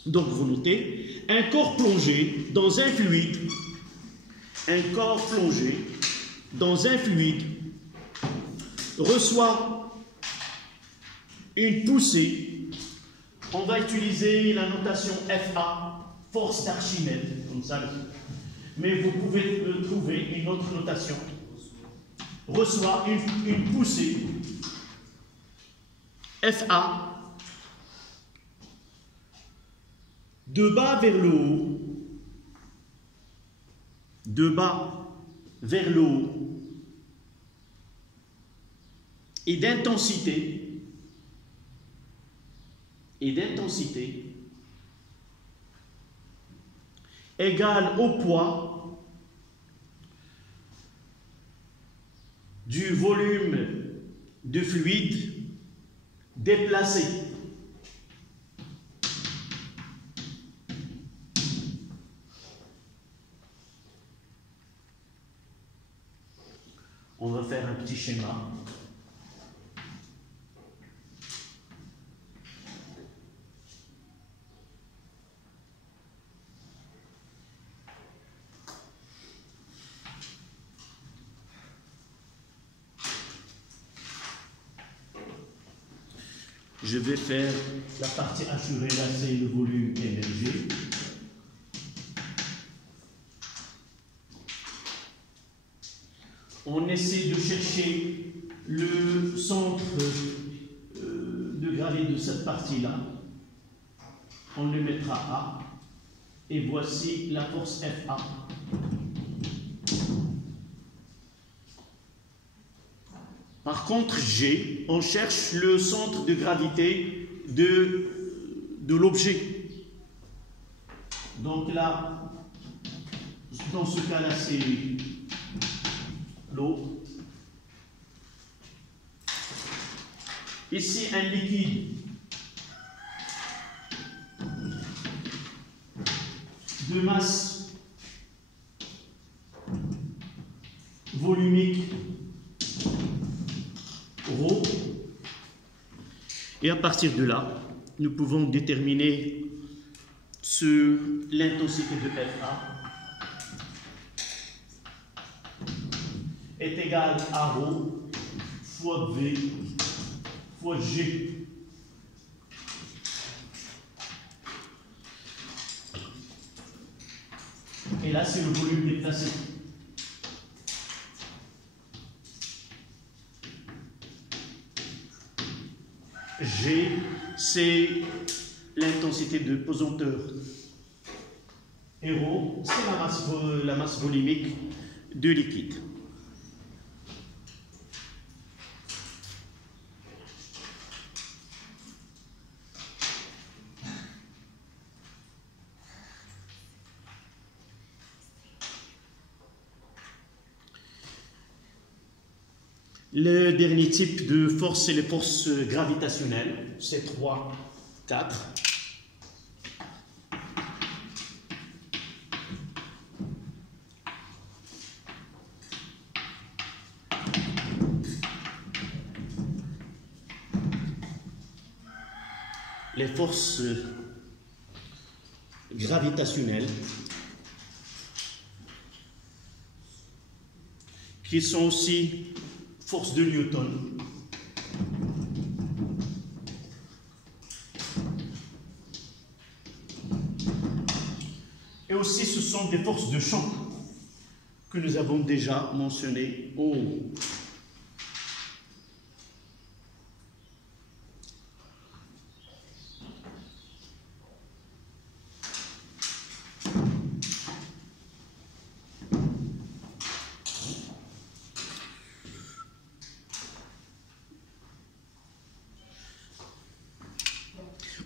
Donc vous notez, un corps plongé dans un fluide, reçoit une poussée. On va utiliser la notation FA, force d'Archimède, comme ça. Mais vous pouvez trouver une autre notation. Reçoit une poussée FA de bas vers le haut, de bas vers le haut, et d'intensité, égale au poids du volume de fluide déplacé. On va faire un petit schéma. Je vais faire la partie assurée, là c'est le volume émergé. On essaie de chercher le centre de gravité de cette partie-là. On le mettra A. Et voici la force FA. Par contre, G, on cherche le centre de gravité de l'objet. Donc là, dans ce cas-là, c'est l'eau. Ici, un liquide de masse volumique ρ. Et à partir de là, nous pouvons déterminer l'intensité de FA est égale à ρ fois V fois G. Et là, c'est le volume déplacé. G, c'est l'intensité de pesanteur. Et ρ, c'est la masse volumique du liquide. Le dernier type de force, c'est les forces gravitationnelles. C'est 3, 4. Les forces gravitationnelles qui sont aussi force de Newton. Et aussi, ce sont des forces de champ que nous avons déjà mentionnées en haut.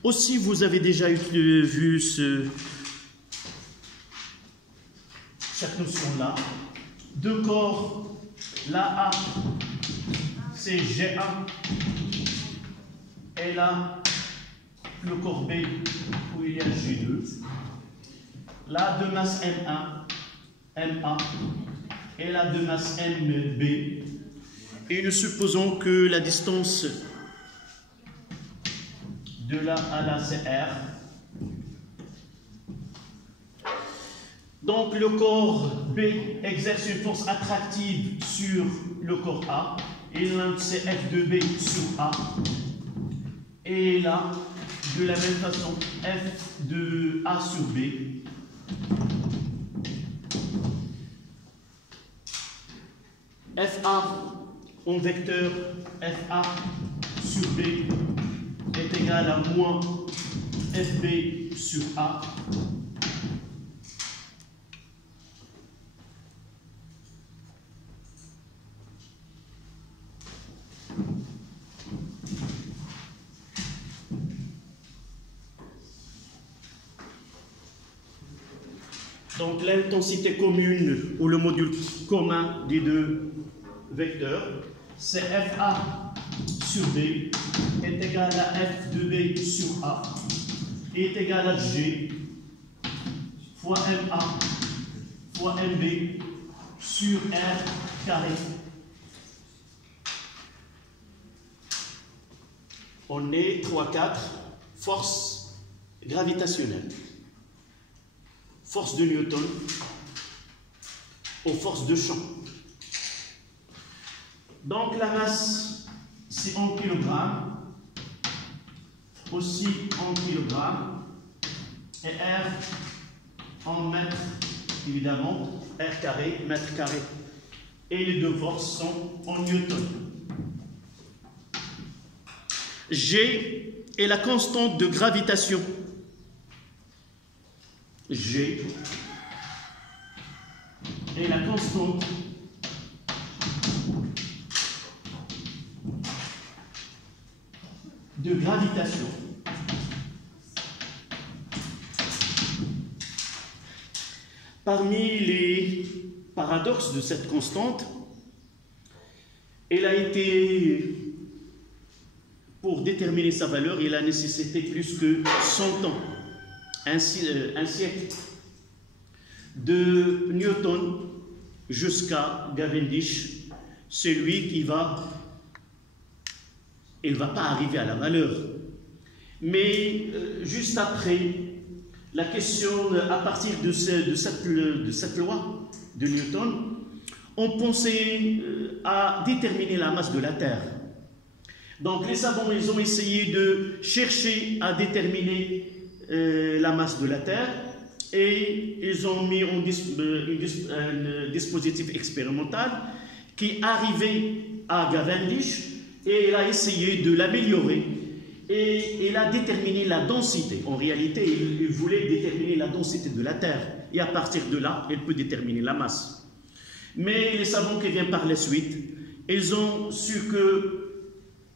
Aussi, vous avez déjà vu cette notion-là. Deux corps, là A, c'est G1, et là, le corps B, où il y a G2. Là, deux masses M1, MA, et là, deux masses MB. Et nous supposons que la distance de là à là, c'est R. Donc le corps B exerce une force attractive sur le corps A. Et là, c'est F de B sur A. Et là, de la même façon, F de A sur B. FA en vecteur FA sur B est égal à moins FB sur A donc l'intensité commune ou le module commun des deux vecteurs, c'est FA sur B est égal à F de B sur A est égal à G fois MA fois MB sur R carré. On est 3-4, force gravitationnelle. Force de Newton aux forces de champ. Donc la masse, c'est en kilogrammes, aussi en kilogrammes, et R en mètres, évidemment, R carré, mètre carré. Et les deux forces sont en Newton. G est la constante de gravitation. G est la constante de gravitation. Parmi les paradoxes de cette constante, elle a été, pour déterminer sa valeur, il a nécessité plus que 100 ans. Un siècle de Newton jusqu'à Cavendish, celui qui il ne va pas arriver à la valeur. Mais juste après, la question, à partir de cette loi de Newton, on pensait à déterminer la masse de la Terre. Donc les savants, ils ont essayé de chercher à déterminer la masse de la Terre et ils ont mis un dispositif expérimental qui arrivait à Cavendish et il a essayé de l'améliorer et il a déterminé la densité. En réalité, il voulait déterminer la densité de la Terre et à partir de là, il peut déterminer la masse. Mais les savants qui viennent par la suite, ils ont su que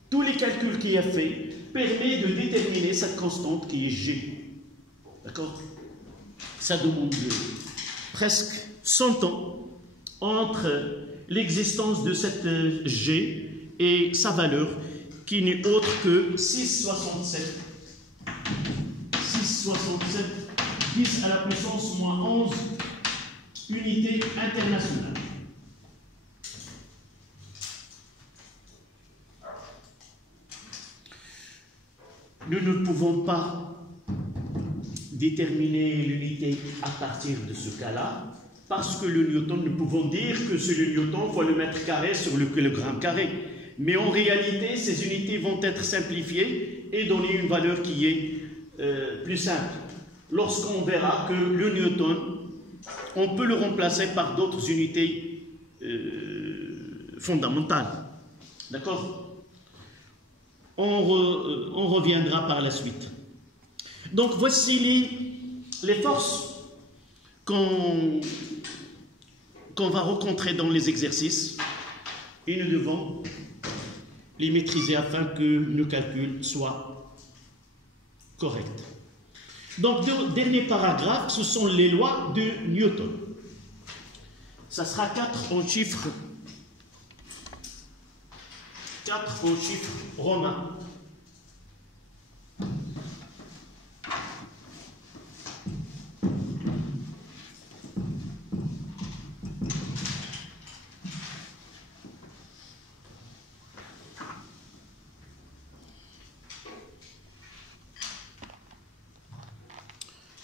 tous les calculs qu'il a fait permettent de déterminer cette constante qui est G. D'accord? Ça demande presque 100 ans entre l'existence de cette G et sa valeur, qui n'est autre que 6,67. 6,67, 10 à la puissance moins 11 unités internationales. Nous ne pouvons pas déterminer l'unité à partir de ce cas-là, parce que le Newton, nous pouvons dire que c'est le Newton fois le mètre carré sur le kilogramme carré. Mais en réalité, ces unités vont être simplifiées et donner une valeur qui est plus simple. Lorsqu'on verra que le Newton, on peut le remplacer par d'autres unités fondamentales. D'accord? On reviendra par la suite. Donc voici les forces qu'on va rencontrer dans les exercices et nous devons les maîtriser afin que nos calculs soient corrects. Donc, dernier paragraphe, ce sont les lois de Newton. Ça sera 4 en chiffres. 4 en chiffres romains.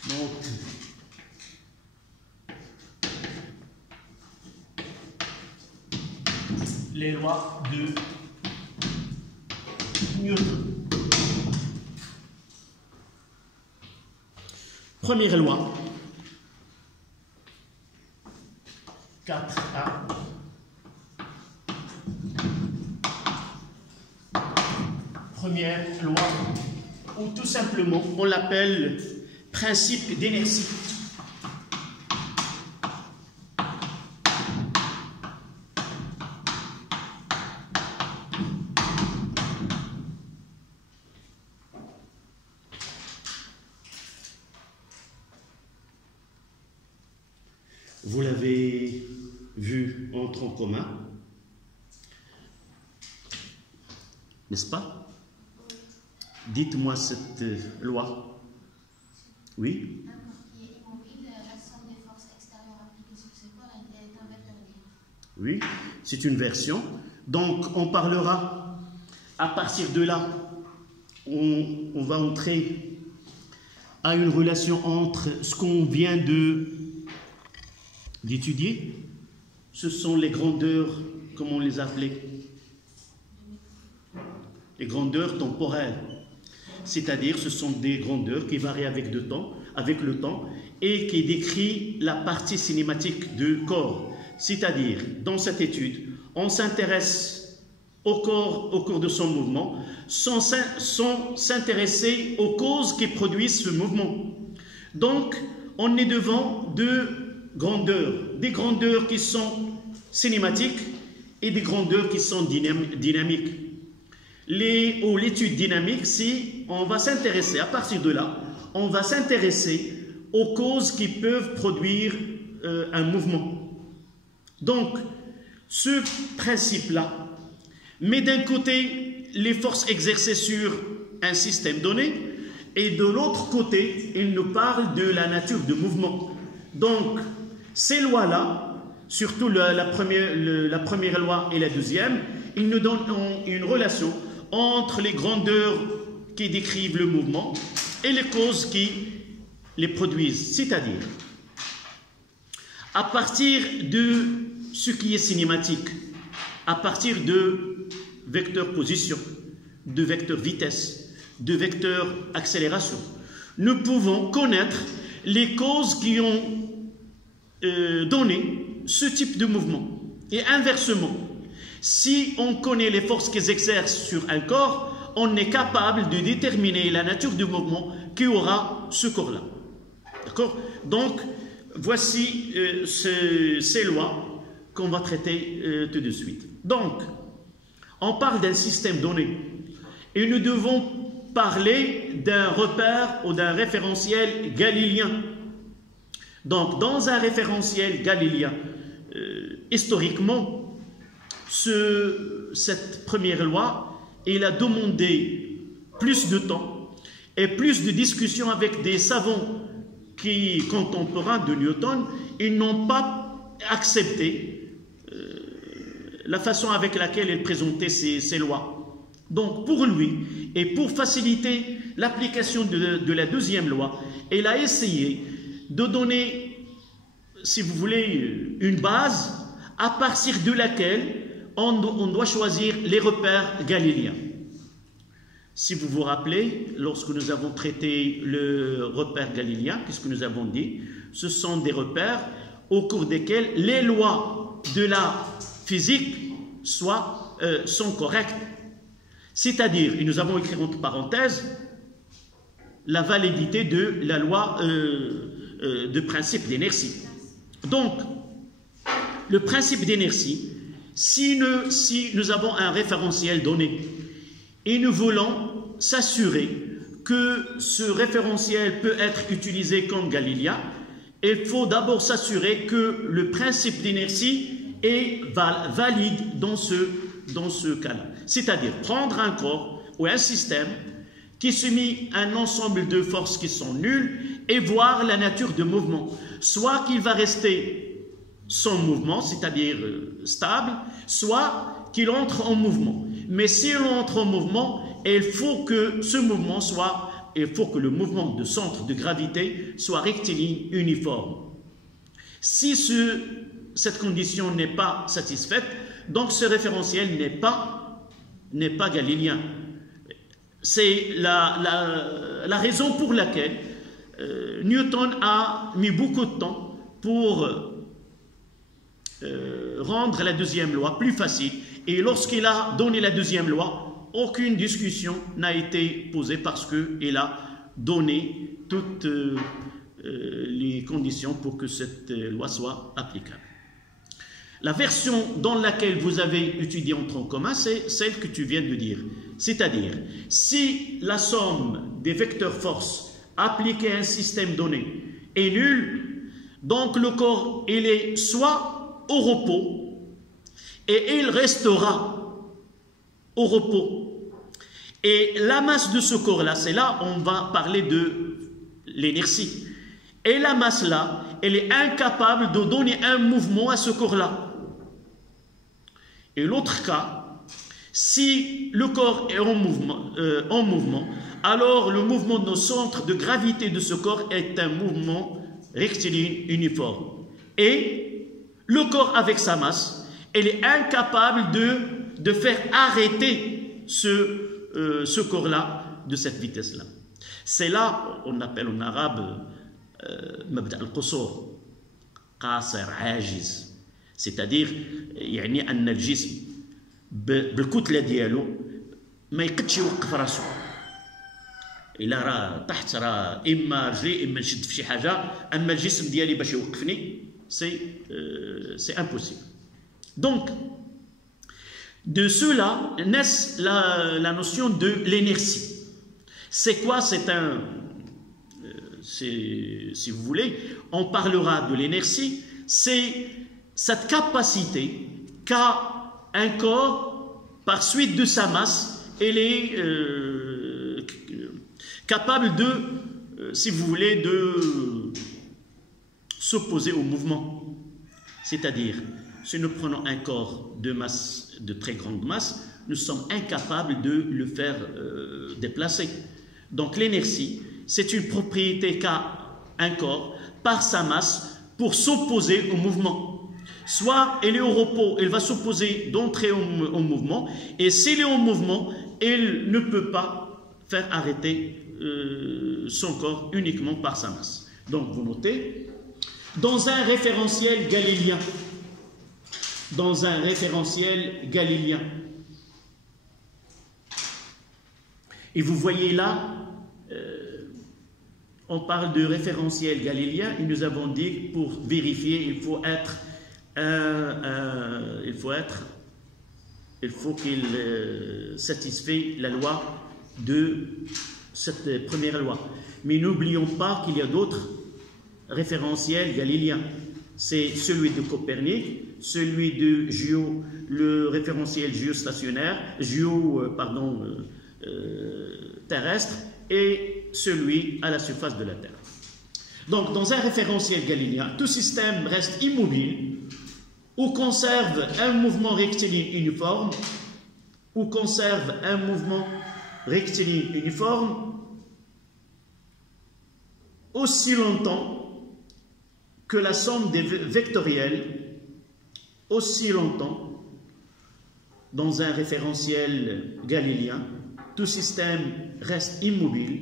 Donc, les lois de Newton. Première loi. 4A. Première loi, ou tout simplement, on l'appelle principe d'inertie. Vous l'avez vu en tronc commun, n'est-ce pas? Dites-moi cette loi. Oui? Oui, c'est une version. Donc, on parlera, à partir de là, on va entrer à une relation entre ce qu'on vient d'étudier. Ce sont les grandeurs, comment on les appelait? Les grandeurs temporelles. C'est-à-dire, ce sont des grandeurs qui varient avec le temps et qui décrit la partie cinématique du corps. C'est-à-dire, dans cette étude, on s'intéresse au corps au cours de son mouvement sans s'intéresser aux causes qui produisent ce mouvement. Donc, on est devant deux grandeurs, des grandeurs qui sont cinématiques et des grandeurs qui sont dynamiques. L'étude dynamique, si on va s'intéresser, à partir de là, on va s'intéresser aux causes qui peuvent produire un mouvement. Donc, ce principe-là met d'un côté les forces exercées sur un système donné et de l'autre côté, il nous parle de la nature du mouvement. Donc, ces lois-là, surtout la première loi et la deuxième, ils nous donnent une relation entre les grandeurs qui décrivent le mouvement et les causes qui les produisent. C'est-à-dire, à partir de ce qui est cinématique, à partir de vecteurs position, de vecteurs vitesse, de vecteurs accélération, nous pouvons connaître les causes qui ont donné ce type de mouvement. Et inversement, si on connaît les forces qu'ils exercent sur un corps, on est capable de déterminer la nature du mouvement qui aura ce corps-là. D'accord? Donc, voici ces lois qu'on va traiter tout de suite. Donc, on parle d'un système donné et nous devons parler d'un repère ou d'un référentiel galiléen. Donc, dans un référentiel galiléen, historiquement, cette première loi, elle a demandé plus de temps et plus de discussions avec des savants contemporains de Newton. Ils n'ont pas accepté la façon avec laquelle il présentait ces lois. Donc, pour lui, et pour faciliter l'application de la deuxième loi, il a essayé de donner, si vous voulez, une base à partir de laquelle on doit choisir les repères galiléens. Si vous vous rappelez, lorsque nous avons traité le repère galiléen, qu'est-ce que nous avons dit? Ce sont des repères au cours desquels les lois de la physique sont correctes. C'est-à-dire, et nous avons écrit entre parenthèses, la validité de la loi de principe d'inertie. Donc, le principe d'inertie, si nous avons un référentiel donné et nous voulons s'assurer que ce référentiel peut être utilisé comme galiléen, il faut d'abord s'assurer que le principe d'inertie est valide dans ce cas-là. C'est-à-dire prendre un corps ou un système qui soumet un ensemble de forces qui sont nulles et voir la nature du mouvement. Soit qu'il va rester sans mouvement, c'est-à-dire stable, soit qu'il entre en mouvement. Mais s'il entre en mouvement, il faut que le mouvement de centre de gravité soit rectiligne, uniforme. Si cette condition n'est pas satisfaite, donc ce référentiel n'est pas galiléen. C'est la raison pour laquelle Newton a mis beaucoup de temps pour rendre la deuxième loi plus facile. Et lorsqu'il a donné la deuxième loi, aucune discussion n'a été posée parce qu'il a donné toutes les conditions pour que cette loi soit applicable. La version dans laquelle vous avez étudié en tronc commun, c'est celle que tu viens de dire. C'est-à-dire, si la somme des vecteurs force appliquée à un système donné est nulle, donc le corps il est soit au repos, et il restera au repos. Et la masse de ce corps-là, c'est là on va parler de l'inertie. Et la masse-là, elle est incapable de donner un mouvement à ce corps-là. Et l'autre cas, si le corps est en mouvement, alors le mouvement de nos centres de gravité de ce corps est un mouvement rectiligne uniforme. Et le corps avec sa masse, elle est incapable de faire arrêter ce corps-là de cette vitesse-là. C'est là, on appelle en arabe مبدأ القصور قاصر عاجز. C'est-à-dire يعني أن الجسم بالكتلة ديالو ما يقدش يوقف راسو. إلا راه تحت راه إما رجلي إما نشد في شي حاجة، أما الجسم ديالي باش يوقفني c'est impossible. Donc de cela naît la notion de l'inertie. C'est quoi? Si vous voulez, on parlera de l'inertie, c'est cette capacité qu'a un corps par suite de sa masse, elle est capable de, si vous voulez, de s'opposer au mouvement. C'est-à-dire, si nous prenons un corps de masse, de très grande masse, nous sommes incapables de le faire déplacer. Donc l'inertie, c'est une propriété qu'a un corps par sa masse pour s'opposer au mouvement. Soit elle est au repos, elle va s'opposer d'entrer au mouvement, et s'il est en mouvement, elle ne peut pas faire arrêter son corps uniquement par sa masse. Donc vous notez, dans un référentiel galiléen, et vous voyez là, on parle de référentiel galiléen et nous avons dit que pour vérifier, il faut qu'il satisfait la loi de cette première loi. Mais n'oublions pas qu'il y a d'autres référentiels galiléens. C'est celui de Copernic, celui de le référentiel géostationnaire, terrestre, et celui à la surface de la Terre. Donc, dans un référentiel galiléen, tout système reste immobile ou conserve un mouvement rectiligne uniforme aussi longtemps que la somme des vectoriels, dans un référentiel galiléen, tout système reste immobile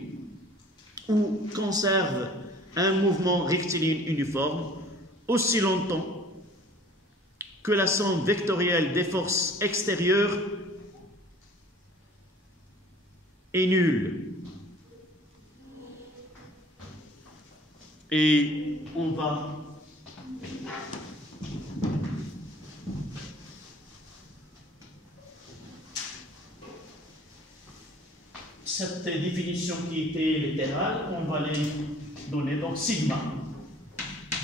ou conserve un mouvement rectiligne uniforme aussi longtemps que la somme vectorielle des forces extérieures est nulle. Et on va cette définition qui était littérale, on va les donner. Donc sigma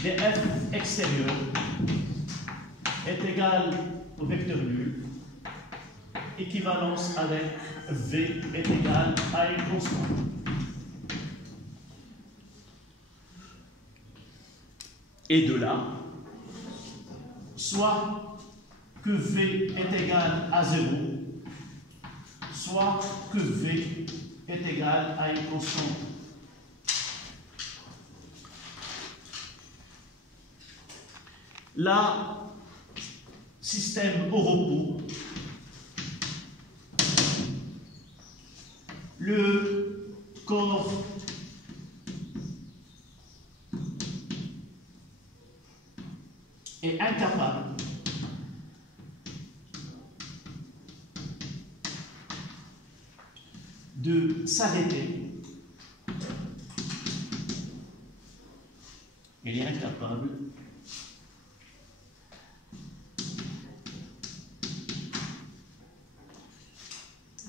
df extérieur est égal au vecteur nul, équivalence avec v est égal à une constante. Et de là, soit que v est égal à 0, soit que v est égal à une constante. Là, système au repos, le corps est incapable de s'arrêter Elle est incapable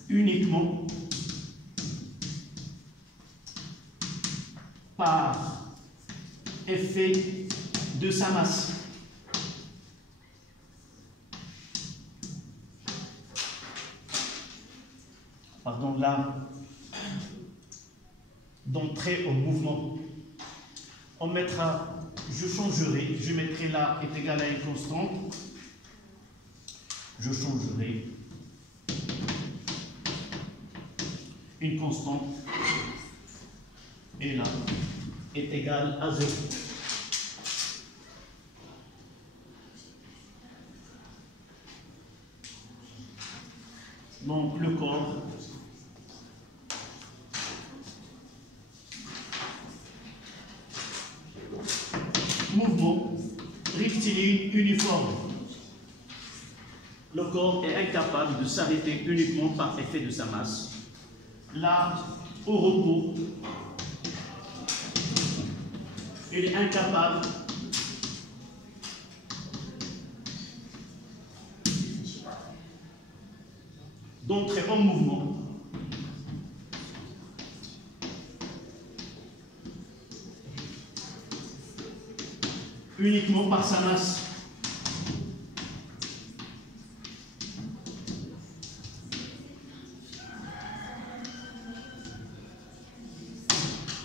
uniquement par effet de sa masse. Pardon, là, d'entrer au mouvement. On mettra, je changerai, je mettrai là est égal à une constante. Je changerai une constante et là est égal à 0. Donc le corps mouvement rectiligne uniforme. Le corps est incapable de s'arrêter uniquement par effet de sa masse. Là, au repos, il est incapable d'entrer en mouvement uniquement par sa masse.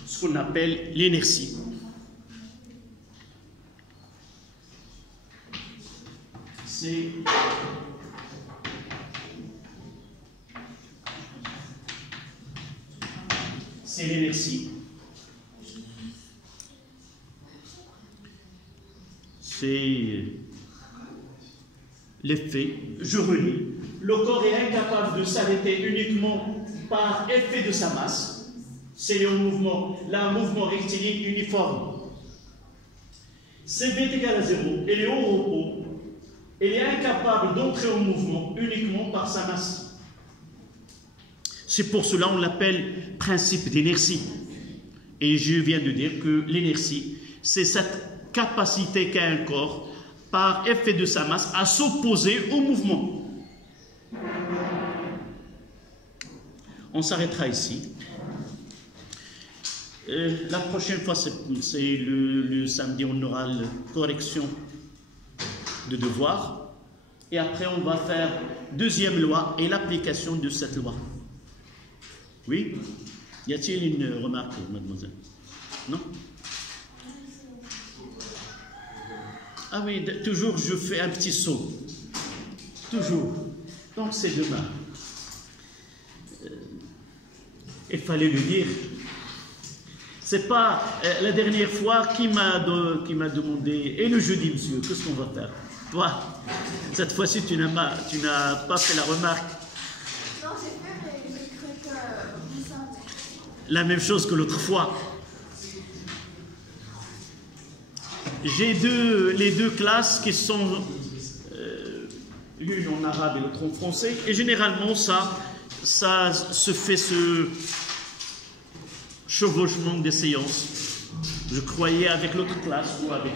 Ce qu'on appelle l'inertie. C'est l'inertie. C'est l'effet. Je relis. Le corps est incapable de s'arrêter uniquement par effet de sa masse. C'est le mouvement, là, un mouvement rectiligne uniforme. CV est égal à 0. Elle est au repos. Elle est incapable d'entrer en mouvement uniquement par sa masse. C'est pour cela qu'on l'appelle principe d'inertie. Et je viens de dire que l'inertie, c'est cette capacité qu'a un corps, par effet de sa masse, à s'opposer au mouvement. On s'arrêtera ici. La prochaine fois, c'est le samedi, on aura la correction de devoir. Et après, on va faire deuxième loi et l'application de cette loi. Oui? Y a-t-il une remarque, mademoiselle? Non? Ah oui, toujours je fais un petit saut. Toujours. Donc c'est demain. Il fallait le dire. C'est pas la dernière fois qui m'a demandé, et le jeudi, monsieur, qu'est-ce qu'on va faire? Toi, cette fois-ci, tu n'as pas fait la remarque. Non, j'ai fait, mais j'ai cru que vous savez. La même chose que l'autre fois. J'ai les deux classes qui sont l'une en arabe et l'autre en français. Et généralement, ça se fait ce chevauchement des séances. Je croyais avec l'autre classe ou avec